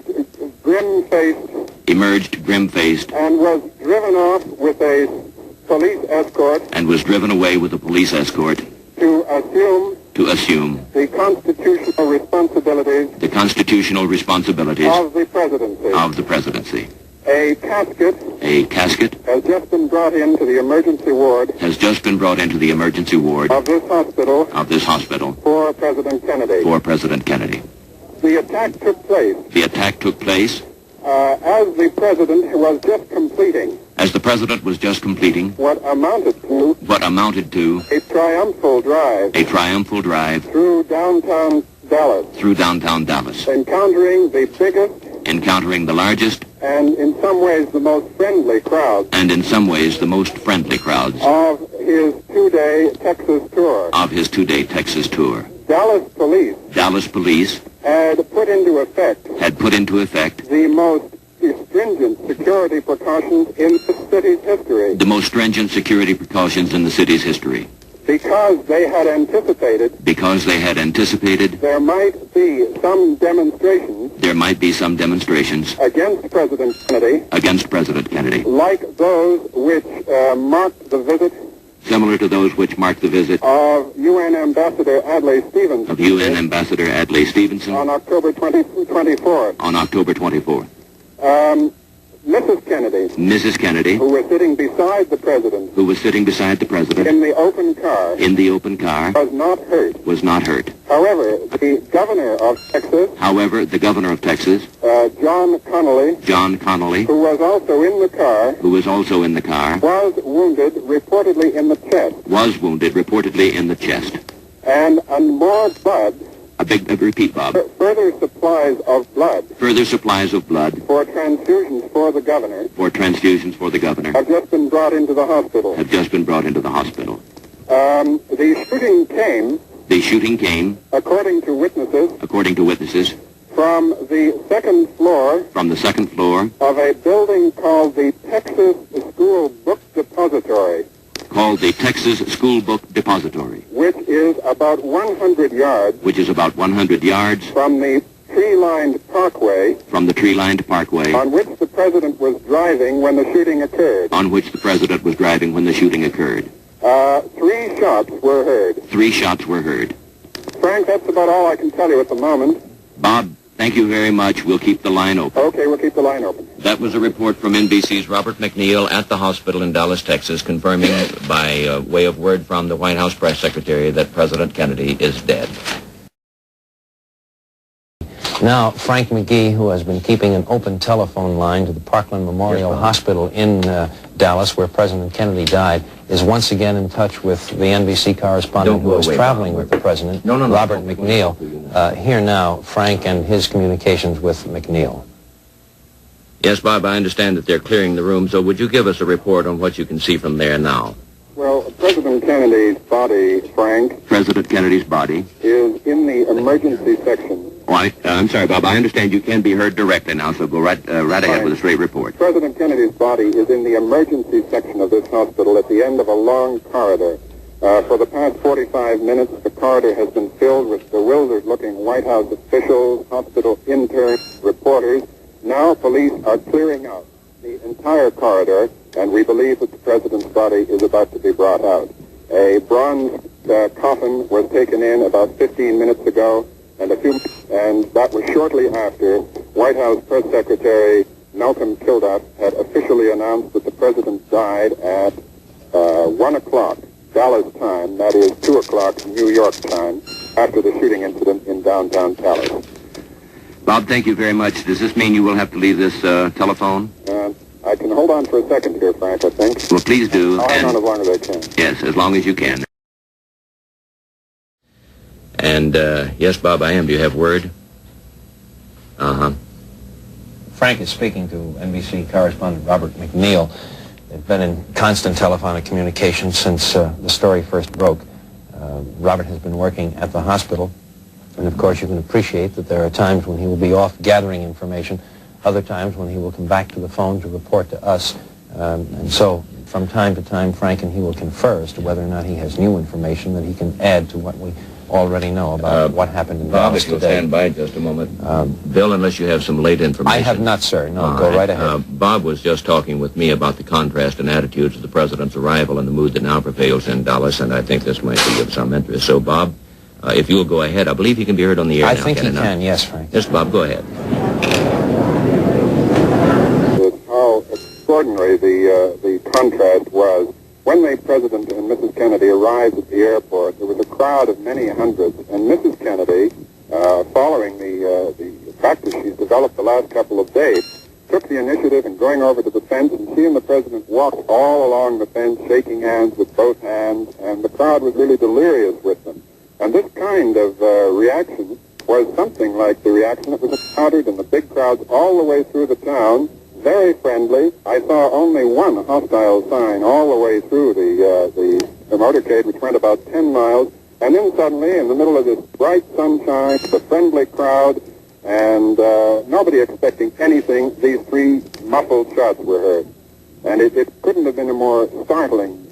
grim-faced and was driven off with a driven away with a police escort to assume the constitutional responsibilities of the presidency. A casket has just been brought into the emergency ward of this hospital for President Kennedy. The attack took place As the president was just completing what amounted to a triumphal drive through downtown Dallas, encountering the largest and in some ways the most friendly crowds of his two-day Texas tour. Of his two-day Texas tour. Dallas police had put into effect the most stringent security precautions in the city's history. The most stringent security precautions in the city's history. Because they had anticipated There might be some demonstrations against President Kennedy, like those which marked the visit similar to those which marked the visit of UN Ambassador Adlai Stevenson on October 24th. Mrs. Kennedy, who was sitting beside the president in the open car, was not hurt. However, the governor of Texas, John Connolly, who was also in the car, was wounded reportedly in the chest. And more blood. Repeat, Bob. Further supplies of blood for transfusions for the governor have just been brought into the hospital. The shooting came, according to witnesses, from the second floor of a building called the Texas School Book Depository. Which is about 100 yards from the tree-lined parkway on which the president was driving when the shooting occurred. 3 shots were heard. Frank, that's about all I can tell you at the moment. Bob, thank you very much. We'll keep the line open. Okay, we'll keep the line open. That was a report from NBC's Robert MacNeil at the hospital in Dallas, Texas, confirming by way of word from the White House press secretary that President Kennedy is dead. Now, Frank McGee, who has been keeping an open telephone line to the Parkland Memorial Hospital in Dallas, where President Kennedy died, is once again in touch with the NBC correspondent who was traveling with the president, Robert MacNeil. Here now, Frank and his communications with MacNeil. Yes, Bob, I understand that they're clearing the room, so would you give us a report on what you can see from there now? Well, President Kennedy's body, Frank... President Kennedy's body... is in the emergency section. Oh, I'm sorry, Bob. I understand you can be heard directly now, so go right ahead with a straight report. President Kennedy's body is in the emergency section of this hospital at the end of a long corridor. For the past 45 minutes, the corridor has been filled with bewildered-looking White House officials, hospital interns, reporters. Now police are clearing out the entire corridor, and we believe that the president's body is about to be brought out. A bronze coffin was taken in about 15 minutes ago, and that was shortly after White House Press Secretary Malcolm Kilduff had officially announced that the president died at 1 o'clock Dallas time, that is 2 o'clock New York time, after the shooting incident in downtown Dallas. Bob, thank you very much. Does this mean you will have to leave this telephone? I can hold on for a second here, Frank, I think. Well, please do. I'll hang on as long as I can. Yes, as long as you can. And, yes, Bob, I am. Do you have word? Frank is speaking to NBC correspondent Robert MacNeil. They've been in constant telephonic communication since the story first broke. Robert has been working at the hospital, and of course you can appreciate that there are times when he will be off gathering information, other times when he will come back to the phone to report to us. And so from time to time, Frank and he will confer as to whether or not he has new information that he can add to what we already know about what happened in Dallas today. Bob, if you'll stand by just a moment. Bill, unless you have some late information. I have not, sir. No, go right ahead. Bob was just talking with me about the contrast and attitudes of the president's arrival and the mood that now prevails in Dallas, and I think this might be of some interest. So, Bob, if you'll go ahead, I believe he can be heard on the air now. I think he can, yes, Frank. Yes, Bob, go ahead. How extraordinary the contrast was. When the President and Mrs. Kennedy arrived at the airport, there was a crowd of many hundreds, and Mrs. Kennedy, following the practice she's developed the last couple of days, took the initiative in going over to the fence, and she and the President walked all along the fence, shaking hands with both hands, and the crowd was really delirious with them. And this kind of reaction was something like the reaction that was encountered in the big crowds all the way through the town. Very friendly. I saw only one hostile sign all the way through the motorcade, which went about 10 miles. And then suddenly, in the middle of this bright sunshine, the friendly crowd, and nobody expecting anything, these three muffled shots were heard. And it couldn't have been a more startling,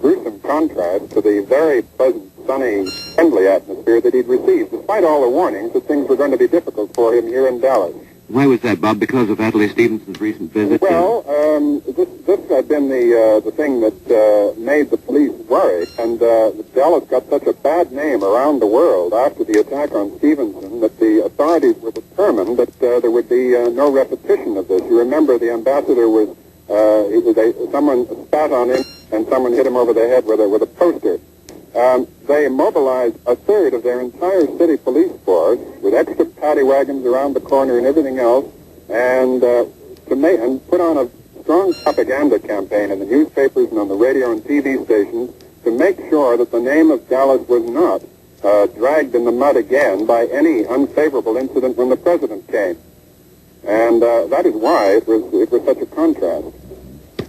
gruesome contrast to the very pleasant, sunny, friendly atmosphere that he'd received, despite all the warnings that things were going to be difficult for him here in Dallas. Why was that, Bob? Because of Adlai Stevenson's recent visit? Well, this had been the thing that made the police worry, and Dallas got such a bad name around the world after the attack on Stevenson that the authorities were determined that there would be no repetition of this. You remember the ambassador was, someone spat on him and someone hit him over the head with a poster. They mobilized a third of their entire city police force with extra paddy wagons around the corner and everything else, and put on a strong propaganda campaign in the newspapers and on the radio and TV stations to make sure that the name of Dallas was not dragged in the mud again by any unfavorable incident when the president came. And that is why it was such a contrast.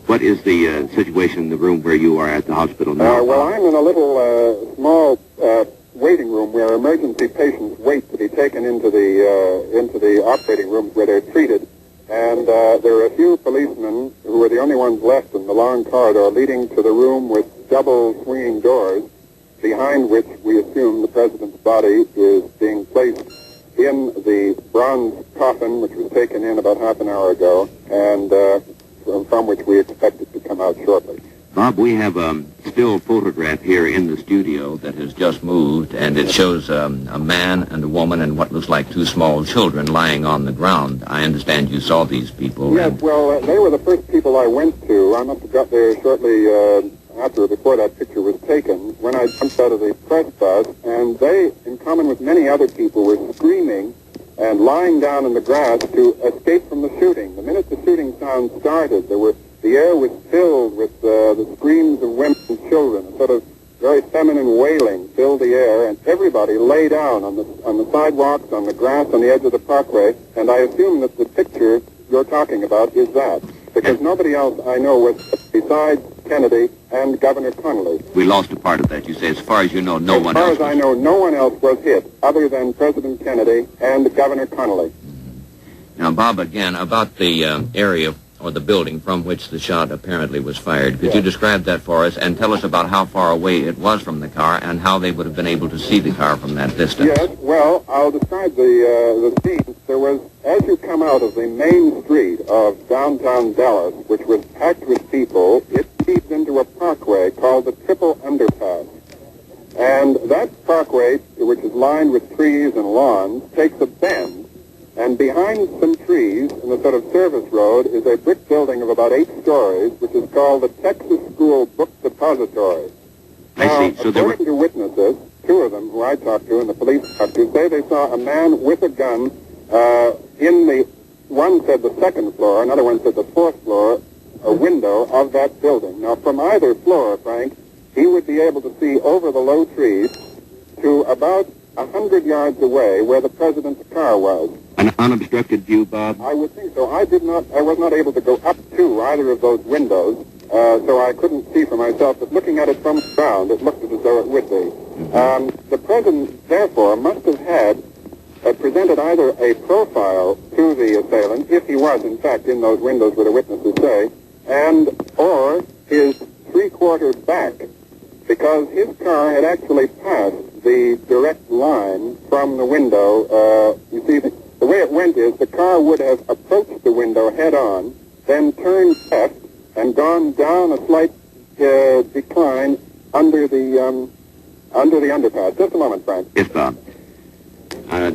What is the situation in the room where you are at the hospital now? Well, I'm in a little small waiting room where emergency patients wait to be taken into the operating rooms where they're treated. And there are a few policemen who are the only ones left in the long corridor leading to the room with double swinging doors, behind which we assume the president's body is being placed in the bronze coffin, which was taken in about half an hour ago, and from which we expect it to come out shortly. Bob, we have a still photograph here in the studio that has just moved, and it shows a man and a woman and what looks like two small children lying on the ground. I understand you saw these people. Yes, well, they were the first people I went to. I must have got there shortly before that picture was taken, when I jumped out of the press bus, and they, in common with many other people, were screaming and lying down in the grass to escape from the shooting. The minute the shooting sound started, the air was filled with the screams of women and children. A sort of very feminine wailing filled the air, and everybody lay down on the sidewalks, on the grass, on the edge of the parkway. And I assume that the picture you're talking about is that, because nobody else I know was, besides Kennedy and Governor Connolly. We lost a part of that. You say, as far as you know, no one else. As far as I know, no one else was hit other than President Kennedy and Governor Connolly. Now, Bob, again, about the area or the building from which the shot apparently was fired. Could you describe that for us and tell us about how far away it was from the car and how they would have been able to see the car from that distance? Yes, well, I'll describe the scene. There was, as you come out of the main street of downtown Dallas, which was packed with people, it feeds into a parkway called the Triple Underpass. And that parkway, which is lined with trees and lawns, takes a bend. And behind some trees, in a sort of service road, is a brick building of about 8 stories, which is called the Texas School Book Depository. I see. So according to witnesses, 2 of them who I talked to and the police talked to, say they saw a man with a gun in the, one said the 2nd floor, another one said the 4th floor, a window of that building. Now, from either floor, Frank, he would be able to see over the low trees to about 100 yards away where the president's car was. An unobstructed view, Bob? I would think so. I was not able to go up to either of those windows, so I couldn't see for myself, but looking at it from the ground, it looked as though it would be. The president, therefore, must have had presented either a profile to the assailant, if he was, in fact, in those windows where the witnesses say, or his 3/4 back, because his car had actually passed the direct line from the window. You see, the way it went is the car would have approached the window head-on, then turned left and gone down a slight decline under the underpass. Just a moment, Frank. Yes, Bob.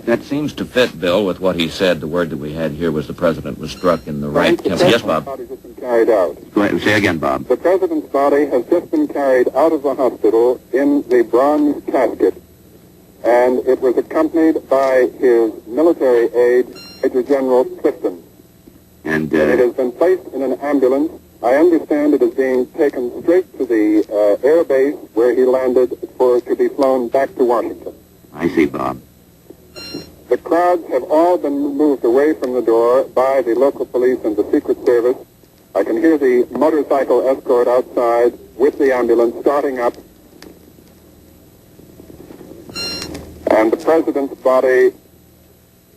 That seems to fit, Bill, with what he said. The word that we had here was the president was struck in the right temple. Yes, Bob. The president's body has been carried out. Go ahead. Say again, Bob. The president's body has just been carried out of the hospital in the bronze casket, and it was accompanied by his military aide, Major General Clifton. And It has been placed in an ambulance. I understand it is being taken straight to the air base where he landed to be flown back to Washington. I see, Bob. The crowds have all been moved away from the door by the local police and the Secret Service. I can hear the motorcycle escort outside with the ambulance starting up, and the president's body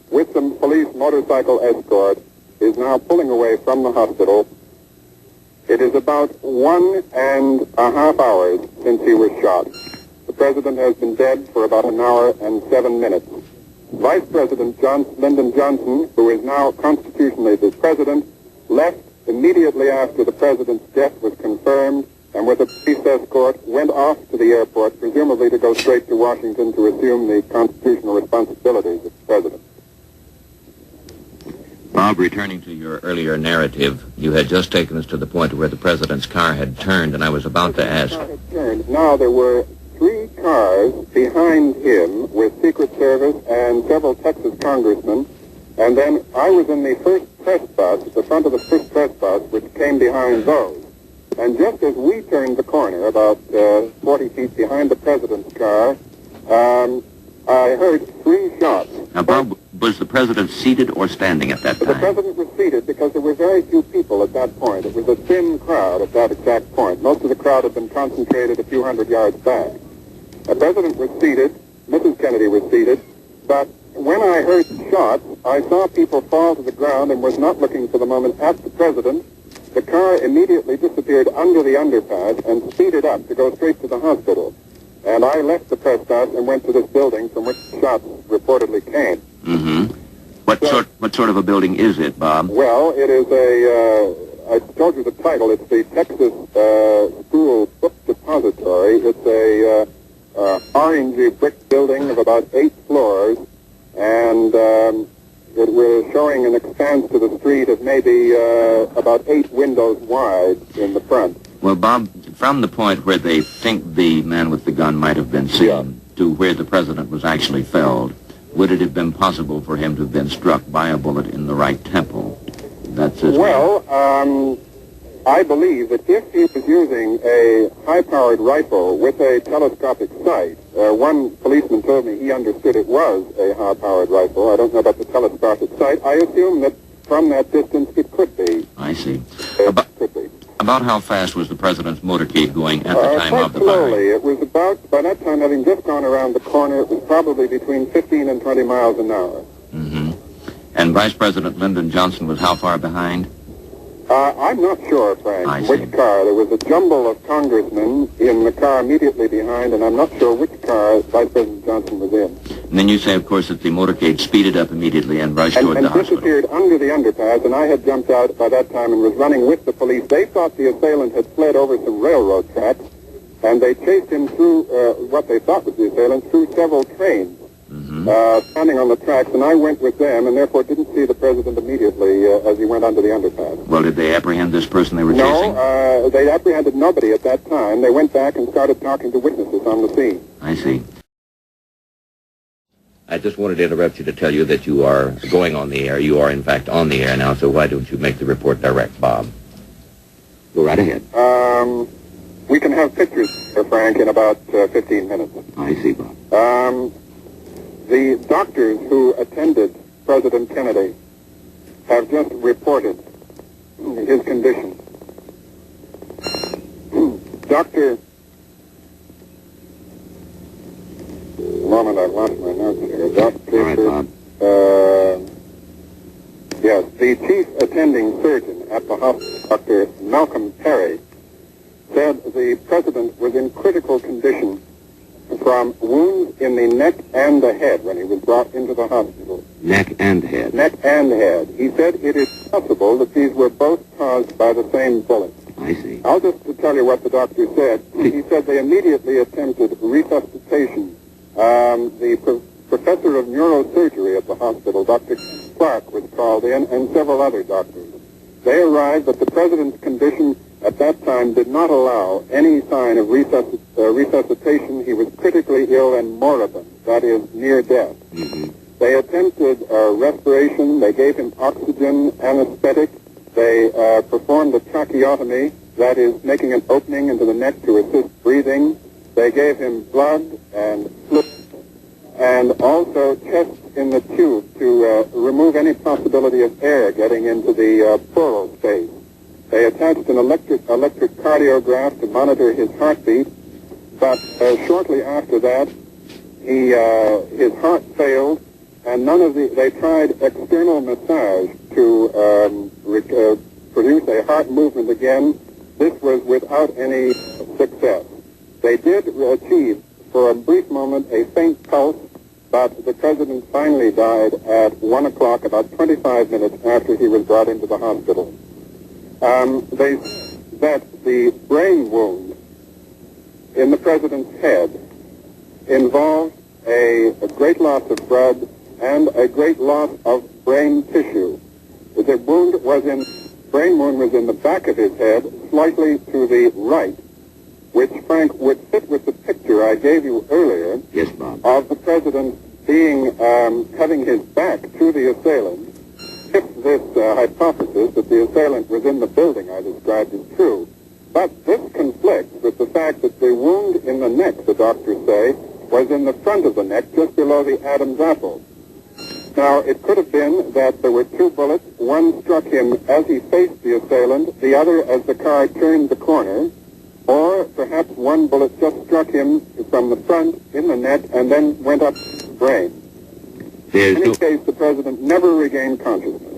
with some police motorcycle escort is now pulling away from the hospital. It is about 1.5 hours since he was shot. The president has been dead for about 1 hour and 7 minutes. Vice President Lyndon Johnson, who is now constitutionally the president, left immediately after the president's death was confirmed, and with a police escort went off to the airport, presumably to go straight to Washington to assume the constitutional responsibilities of the president. Bob, returning to your earlier narrative, you had just taken us to the point where the president's car had turned, and I was about to ask. Now, there were 3 cars behind him with Secret Service and several Texas congressmen, and then I was in the first press bus, the front of the first press bus, which came behind those. And just as we turned the corner, about 40 feet behind the president's car, I heard 3 shots. Now, Bob, was the president seated or standing at that The time? president was seated because there were very few people at that point. It was a thin crowd at that exact point. Most of the crowd had been concentrated a few hundred yards back. The president was seated, Mrs. Kennedy was seated, but when I heard shots, I saw people fall to the ground and was not looking for the moment at the president. The car immediately disappeared under the underpass and speeded up to go straight to the hospital. And I left the press box and went to this building from which the shots reportedly came. Mm-hmm. What sort of a building is it, Bob? Well, it is I told you the title. It's the Texas School Book Depository. It's a orangey brick building of about 8 floors, and it was showing an expanse to the street of maybe about 8 windows wide in the front. Well, Bob, from the point where they think the man with the gun might have been seen to where the president was actually felled, would it have been possible for him to have been struck by a bullet in the right temple? That's his I believe that if he was using a high-powered rifle with a telescopic sight, one policeman told me he understood it was a high-powered rifle. I don't know about the telescopic sight. I assume that from that distance it could be. I see. Could be. About how fast was the president's motorcade going at the time quite of the slowly. firing? It was about, by that time, having just gone around the corner, it was probably between 15 and 20 miles an hour. Mm-hmm. And Vice President Lyndon Johnson was how far behind? I'm not sure, Frank, which car. There was a jumble of congressmen in the car immediately behind, and I'm not sure which car Vice President Johnson was in. And then you say, of course, that the motorcade speeded up immediately and rushed toward the hospital. And disappeared under the underpass, and I had jumped out by that time and was running with the police. They thought the assailant had fled over some railroad tracks, and they chased him through what they thought was the assailant, through several trains. Standing on the tracks, and I went with them, and therefore didn't see the president immediately as he went under the underpass. Well, did they apprehend this person they were chasing? No, they apprehended nobody at that time. They went back and started talking to witnesses on the scene. I see. I just wanted to interrupt you to tell you that you are going on the air. You are, in fact, on the air now, so why don't you make the report direct, Bob? Go right ahead. We can have pictures, Frank, in about 15 minutes. I see, Bob. The doctors who attended President Kennedy have just reported his condition. Dr. Moment, I've lost my notes here. All right, Bob. Yes, the chief attending surgeon at the hospital, Dr. Malcolm Perry, said the president was in critical condition from wounds in the neck and the head when he was brought into the hospital. Neck and head. Neck and head. He said it is possible that these were both caused by the same bullet. I see. I'll just tell you what the doctor said. He said they immediately attempted resuscitation. The professor of neurosurgery at the hospital, Dr. Clark, was called in, and several other doctors. They arrived, but the president's condition at that time did not allow any sign of resuscitation. He was critically ill and moribund, that is, near death. They attempted respiration. They gave him oxygen, anesthetic. They performed a tracheotomy, that is, making an opening into the neck to assist breathing. They gave him blood and fluid, and also chest in the tube to remove any possibility of air getting into the pleural space. They attached an electric cardiograph to monitor his heartbeat, but shortly after that, his heart failed, and they tried external massage to produce a heart movement again. This was without any success. They did achieve, for a brief moment, a faint pulse, but the president finally died at 1 o'clock, about 25 minutes after he was brought into the hospital. They said that the brain wound in the president's head involved a great loss of blood and a great loss of brain tissue. The brain wound was in the back of his head, slightly to the right, which, Frank, would fit with the picture I gave you earlier. Yes, Bob. Of the president having his back to the assailant. If this hypothesis that the assailant was in the building I described is true. But this conflicts with the fact that the wound in the neck, the doctors say, was in the front of the neck, just below the Adam's apple. Now, it could have been that there were two bullets. One struck him as he faced the assailant, the other as the car turned the corner, or perhaps one bullet just struck him from the front in the neck and then went up his brain. In any case, the president never regained consciousness.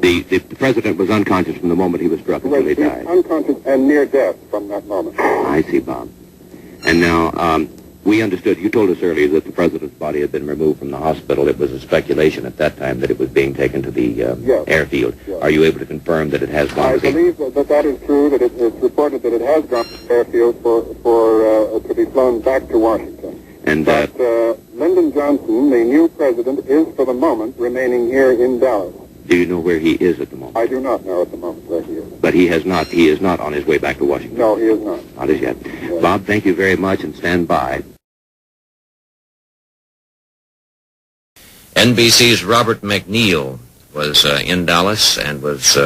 The president was unconscious from the moment he was struck until he died. Unconscious and near death from that moment. I see, Bob. And now, we understood, you told us earlier that the president's body had been removed from the hospital. It was a speculation at that time that it was being taken to the airfield. Yes. Are you able to confirm that it has gone I believe that is true, that it's reported that it has gone to the airfield to be flown back to Washington. And but Lyndon Johnson, the new president, is for the moment remaining here in Dallas. Do you know where he is at the moment? I do not know at the moment where he is. But he is not on his way back to Washington? No, he is not. Not as yet. Yes. Bob, thank you very much, and stand by. NBC's Robert MacNeil was in Dallas and was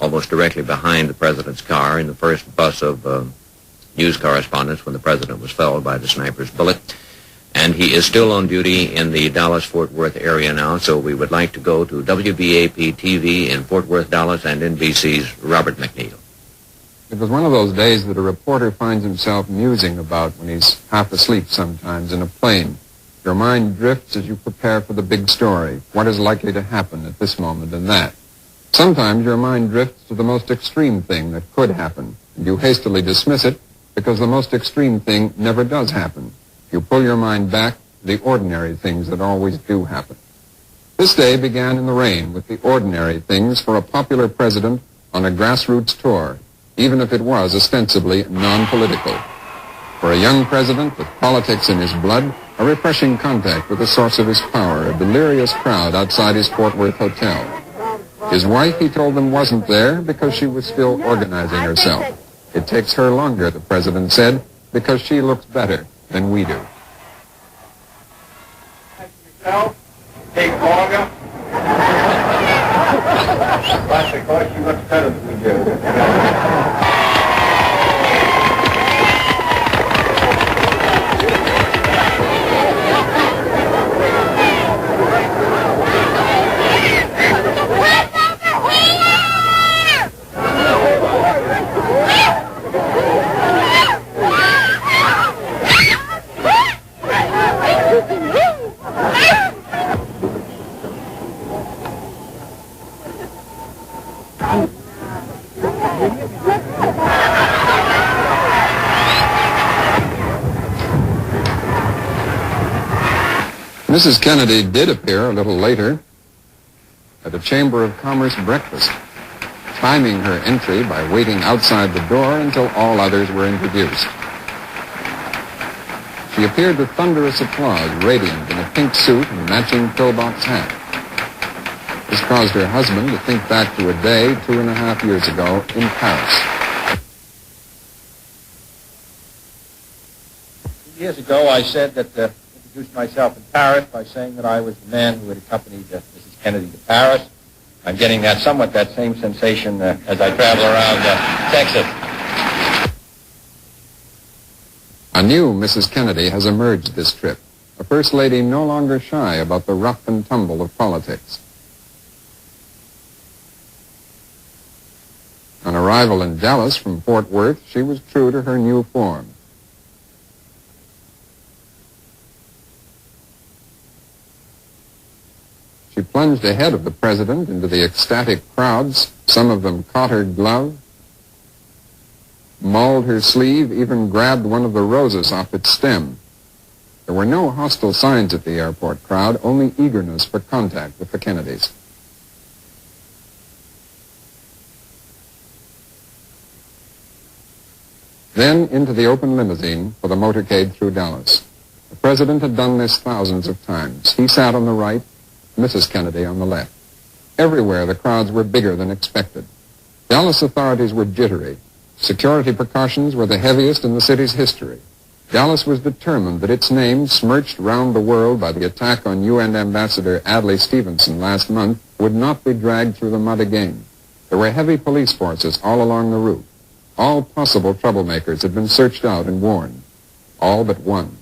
almost directly behind the president's car in the first bus of news correspondents when the president was felled by the sniper's bullet. And he is still on duty in the Dallas-Fort Worth area now, so we would like to go to WBAP-TV in Fort Worth, Dallas, and NBC's Robert MacNeil. It was one of those days that a reporter finds himself musing about when he's half asleep sometimes in a plane. Your mind drifts as you prepare for the big story. What is likely to happen at this moment and that? Sometimes your mind drifts to the most extreme thing that could happen, and you hastily dismiss it because the most extreme thing never does happen. You pull your mind back to the ordinary things that always do happen. This day began in the rain with the ordinary things for a popular president on a grassroots tour, even if it was ostensibly non-political. For a young president with politics in his blood, a refreshing contact with the source of his power, a delirious crowd outside his Fort Worth hotel. His wife, he told them, wasn't there because she was still organizing herself. It takes her longer, the president said, because she looks better than we do. Take longer. That's because she looks better than we do. Mrs. Kennedy did appear a little later at a Chamber of Commerce breakfast, timing her entry by waiting outside the door until all others were introduced. She appeared with thunderous applause, radiant in a pink suit and matching pillbox hat. This caused her husband to think back to a day 2.5 years ago in Paris. Years ago, I said that introduced myself in Paris by saying that I was the man who had accompanied Mrs. Kennedy to Paris. I'm getting somewhat that same sensation as I travel around Texas. A new Mrs. Kennedy has emerged this trip, a first lady no longer shy about the rough and tumble of politics. arrival in Dallas from Fort Worth, she was true to her new form. She plunged ahead of the president into the ecstatic crowds. Some of them caught her glove, mauled her sleeve, even grabbed one of the roses off its stem. There were no hostile signs at the airport crowd, only eagerness for contact with the Kennedys. Then into the open limousine for the motorcade through Dallas. The president had done this thousands of times. He sat on the right, Mrs. Kennedy on the left. Everywhere the crowds were bigger than expected. Dallas authorities were jittery. Security precautions were the heaviest in the city's history. Dallas was determined that its name, smirched round the world by the attack on UN Ambassador Adlai Stevenson last month, would not be dragged through the mud again. There were heavy police forces all along the route. All possible troublemakers had been searched out and warned. All but one.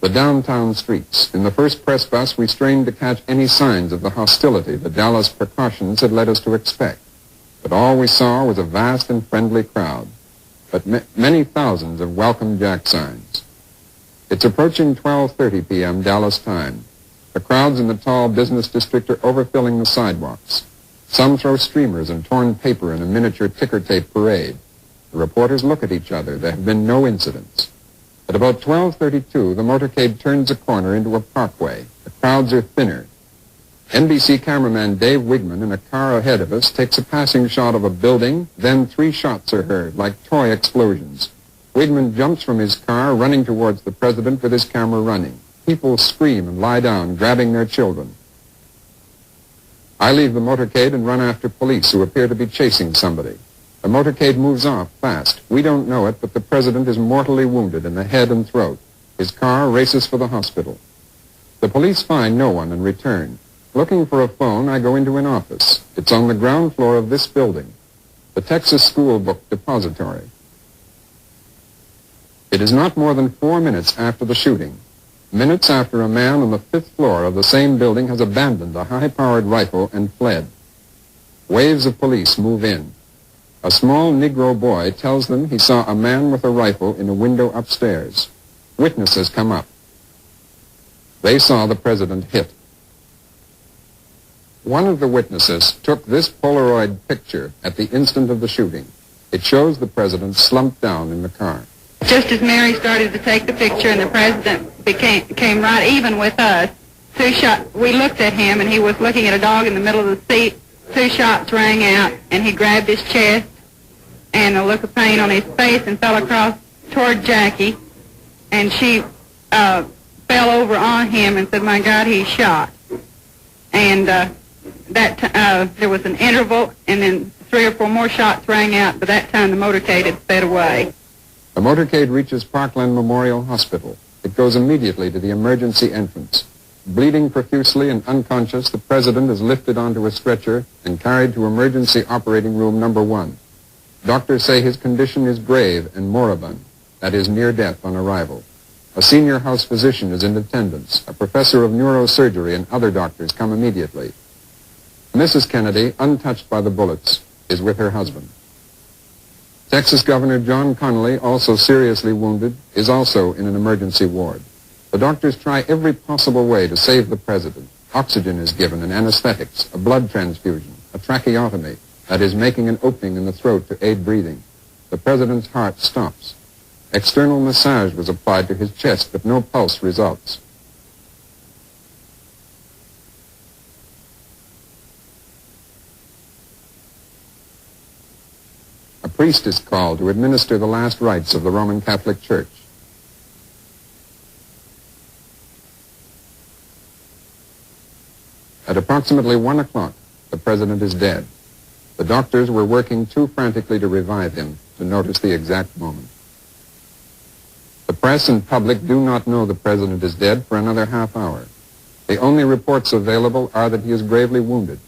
The downtown streets. In the first press bus, we strained to catch any signs of the hostility the Dallas precautions had led us to expect. But all we saw was a vast and friendly crowd, but many thousands of welcome jack signs. It's approaching 12:30 p.m. Dallas time. The crowds in the tall business district are overfilling the sidewalks. Some throw streamers and torn paper in a miniature ticker tape parade. The reporters look at each other. There have been no incidents. At about 12:32, the motorcade turns a corner into a parkway. The crowds are thinner. NBC cameraman Dave Wigman, in a car ahead of us, takes a passing shot of a building, then 3 shots are heard, like toy explosions. Wigman jumps from his car, running towards the president with his camera running. People scream and lie down, grabbing their children. I leave the motorcade and run after police who appear to be chasing somebody. The motorcade moves off fast. We don't know it, but the president is mortally wounded in the head and throat. His car races for the hospital. The police find no one and return. Looking for a phone, I go into an office. It's on the ground floor of this building, the Texas School Book Depository. It is not more than 4 minutes after the shooting. Minutes after a man on the 5th floor of the same building has abandoned a high-powered rifle and fled. Waves of police move in. A small Negro boy tells them he saw a man with a rifle in a window upstairs. Witnesses come up. They saw the president hit. One of the witnesses took this Polaroid picture at the instant of the shooting. It shows the president slumped down in the car. Just as Mary started to take the picture and the president came right even with us, we looked at him and he was looking at a dog in the middle of the seat. 2 shots rang out and he grabbed his chest and a look of pain on his face and fell across toward Jackie, and she fell over on him and said, "My God, he's shot." And there was an interval, and then 3 or 4 more shots rang out. By that time, the motorcade had sped away. The motorcade reaches Parkland Memorial Hospital. It goes immediately to the emergency entrance. Bleeding profusely and unconscious, the president is lifted onto a stretcher and carried to emergency operating room number 1. Doctors say his condition is grave and moribund, that is, near death on arrival. A senior house physician is in attendance. A professor of neurosurgery and other doctors come immediately. Mrs. Kennedy, untouched by the bullets, is with her husband. Texas Governor John Connally, also seriously wounded, is also in an emergency ward. The doctors try every possible way to save the president. Oxygen is given and anesthetics, a blood transfusion, a tracheotomy, that is, making an opening in the throat to aid breathing. The president's heart stops. External massage was applied to his chest, but no pulse results. A priest is called to administer the last rites of the Roman Catholic Church. At approximately 1 o'clock, the president is dead. The doctors were working too frantically to revive him to notice the exact moment. The press and public do not know the president is dead for another half hour. The only reports available are that he is gravely wounded.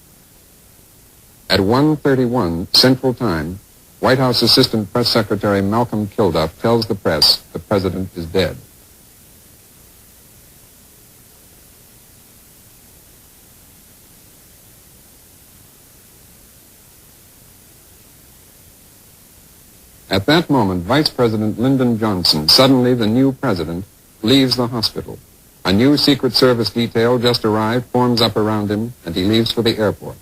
At 1:31 Central Time, White House Assistant Press Secretary Malcolm Kilduff tells the press the president is dead. At that moment, Vice President Lyndon Johnson, suddenly the new president, leaves the hospital. A new Secret Service detail just arrived, forms up around him, and he leaves for the airport.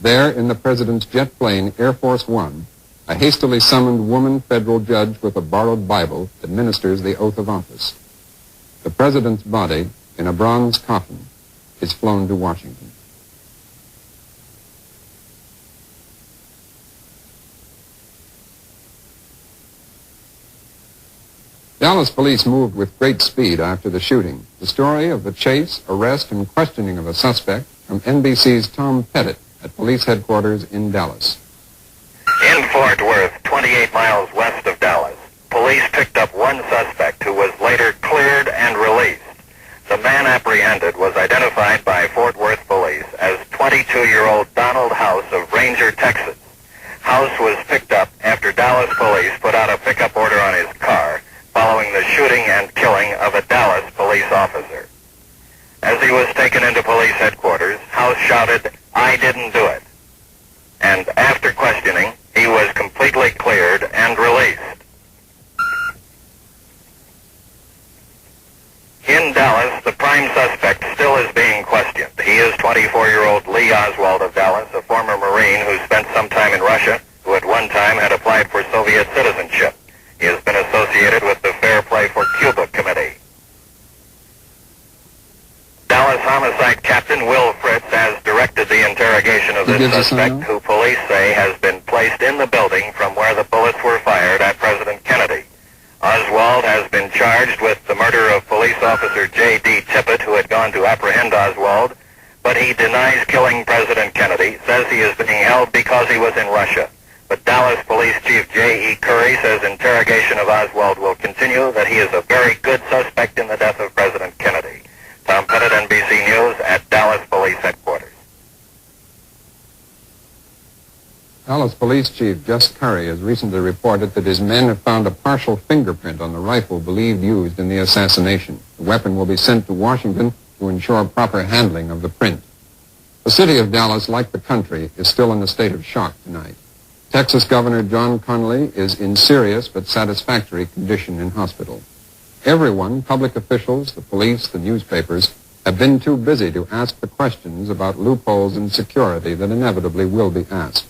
There, in the president's jet plane, Air Force One, a hastily summoned woman federal judge with a borrowed Bible administers the oath of office. The president's body, in a bronze coffin, is flown to Washington. Dallas police moved with great speed after the shooting. The story of the chase, arrest, and questioning of a suspect from NBC's Tom Pettit at police headquarters in Dallas. In Fort Worth, 28 miles west of Dallas, police picked up one suspect who was later cleared and released. The man apprehended was identified by Fort Worth police as 22-year-old Donald House of Ranger, Texas. House was picked up after Dallas police put out a pickup order on his car following the shooting and killing of a Dallas police officer. As he was taken into police headquarters, House shouted, "I didn't do it." And after questioning, he was completely cleared and released. In Dallas, the prime suspect still is being questioned. He is 24-year-old Lee Oswald of Dallas, a former Marine who spent some time in Russia, who at one time had applied for Soviet citizenship. He has been associated with the Fair Play for Cuba Committee. Dallas Homicide Captain Will Fritz has directed the interrogation of this suspect, who police say has been placed in the building from where the bullets were fired at President Kennedy. Oswald has been charged with the murder of police officer J.D. Tippett, who had gone to apprehend Oswald, but he denies killing President Kennedy, says he is being held because he was in Russia. But Dallas Police Chief J.E. Curry says interrogation of Oswald will continue, that he is a very good suspect in the death of President Kennedy. Tom Pettit, NBC News, at Dallas Police Headquarters. Dallas Police Chief Jess Curry has recently reported that his men have found a partial fingerprint on the rifle believed used in the assassination. The weapon will be sent to Washington to ensure proper handling of the print. The city of Dallas, like the country, is still in a state of shock tonight. Texas Governor John Connally is in serious but satisfactory condition in hospital. Everyone, public officials, the police, the newspapers, have been too busy to ask the questions about loopholes in security that inevitably will be asked.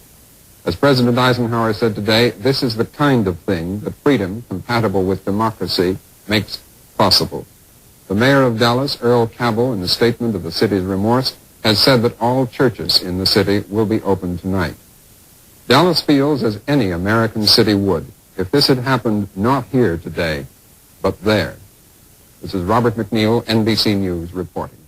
As President Eisenhower said today, this is the kind of thing that freedom, compatible with democracy, makes possible. The mayor of Dallas, Earl Cabell, in the statement of the city's remorse, has said that all churches in the city will be open tonight. Dallas feels as any American city would if this had happened not here today, but there. This is Robert MacNeil, NBC News, reporting.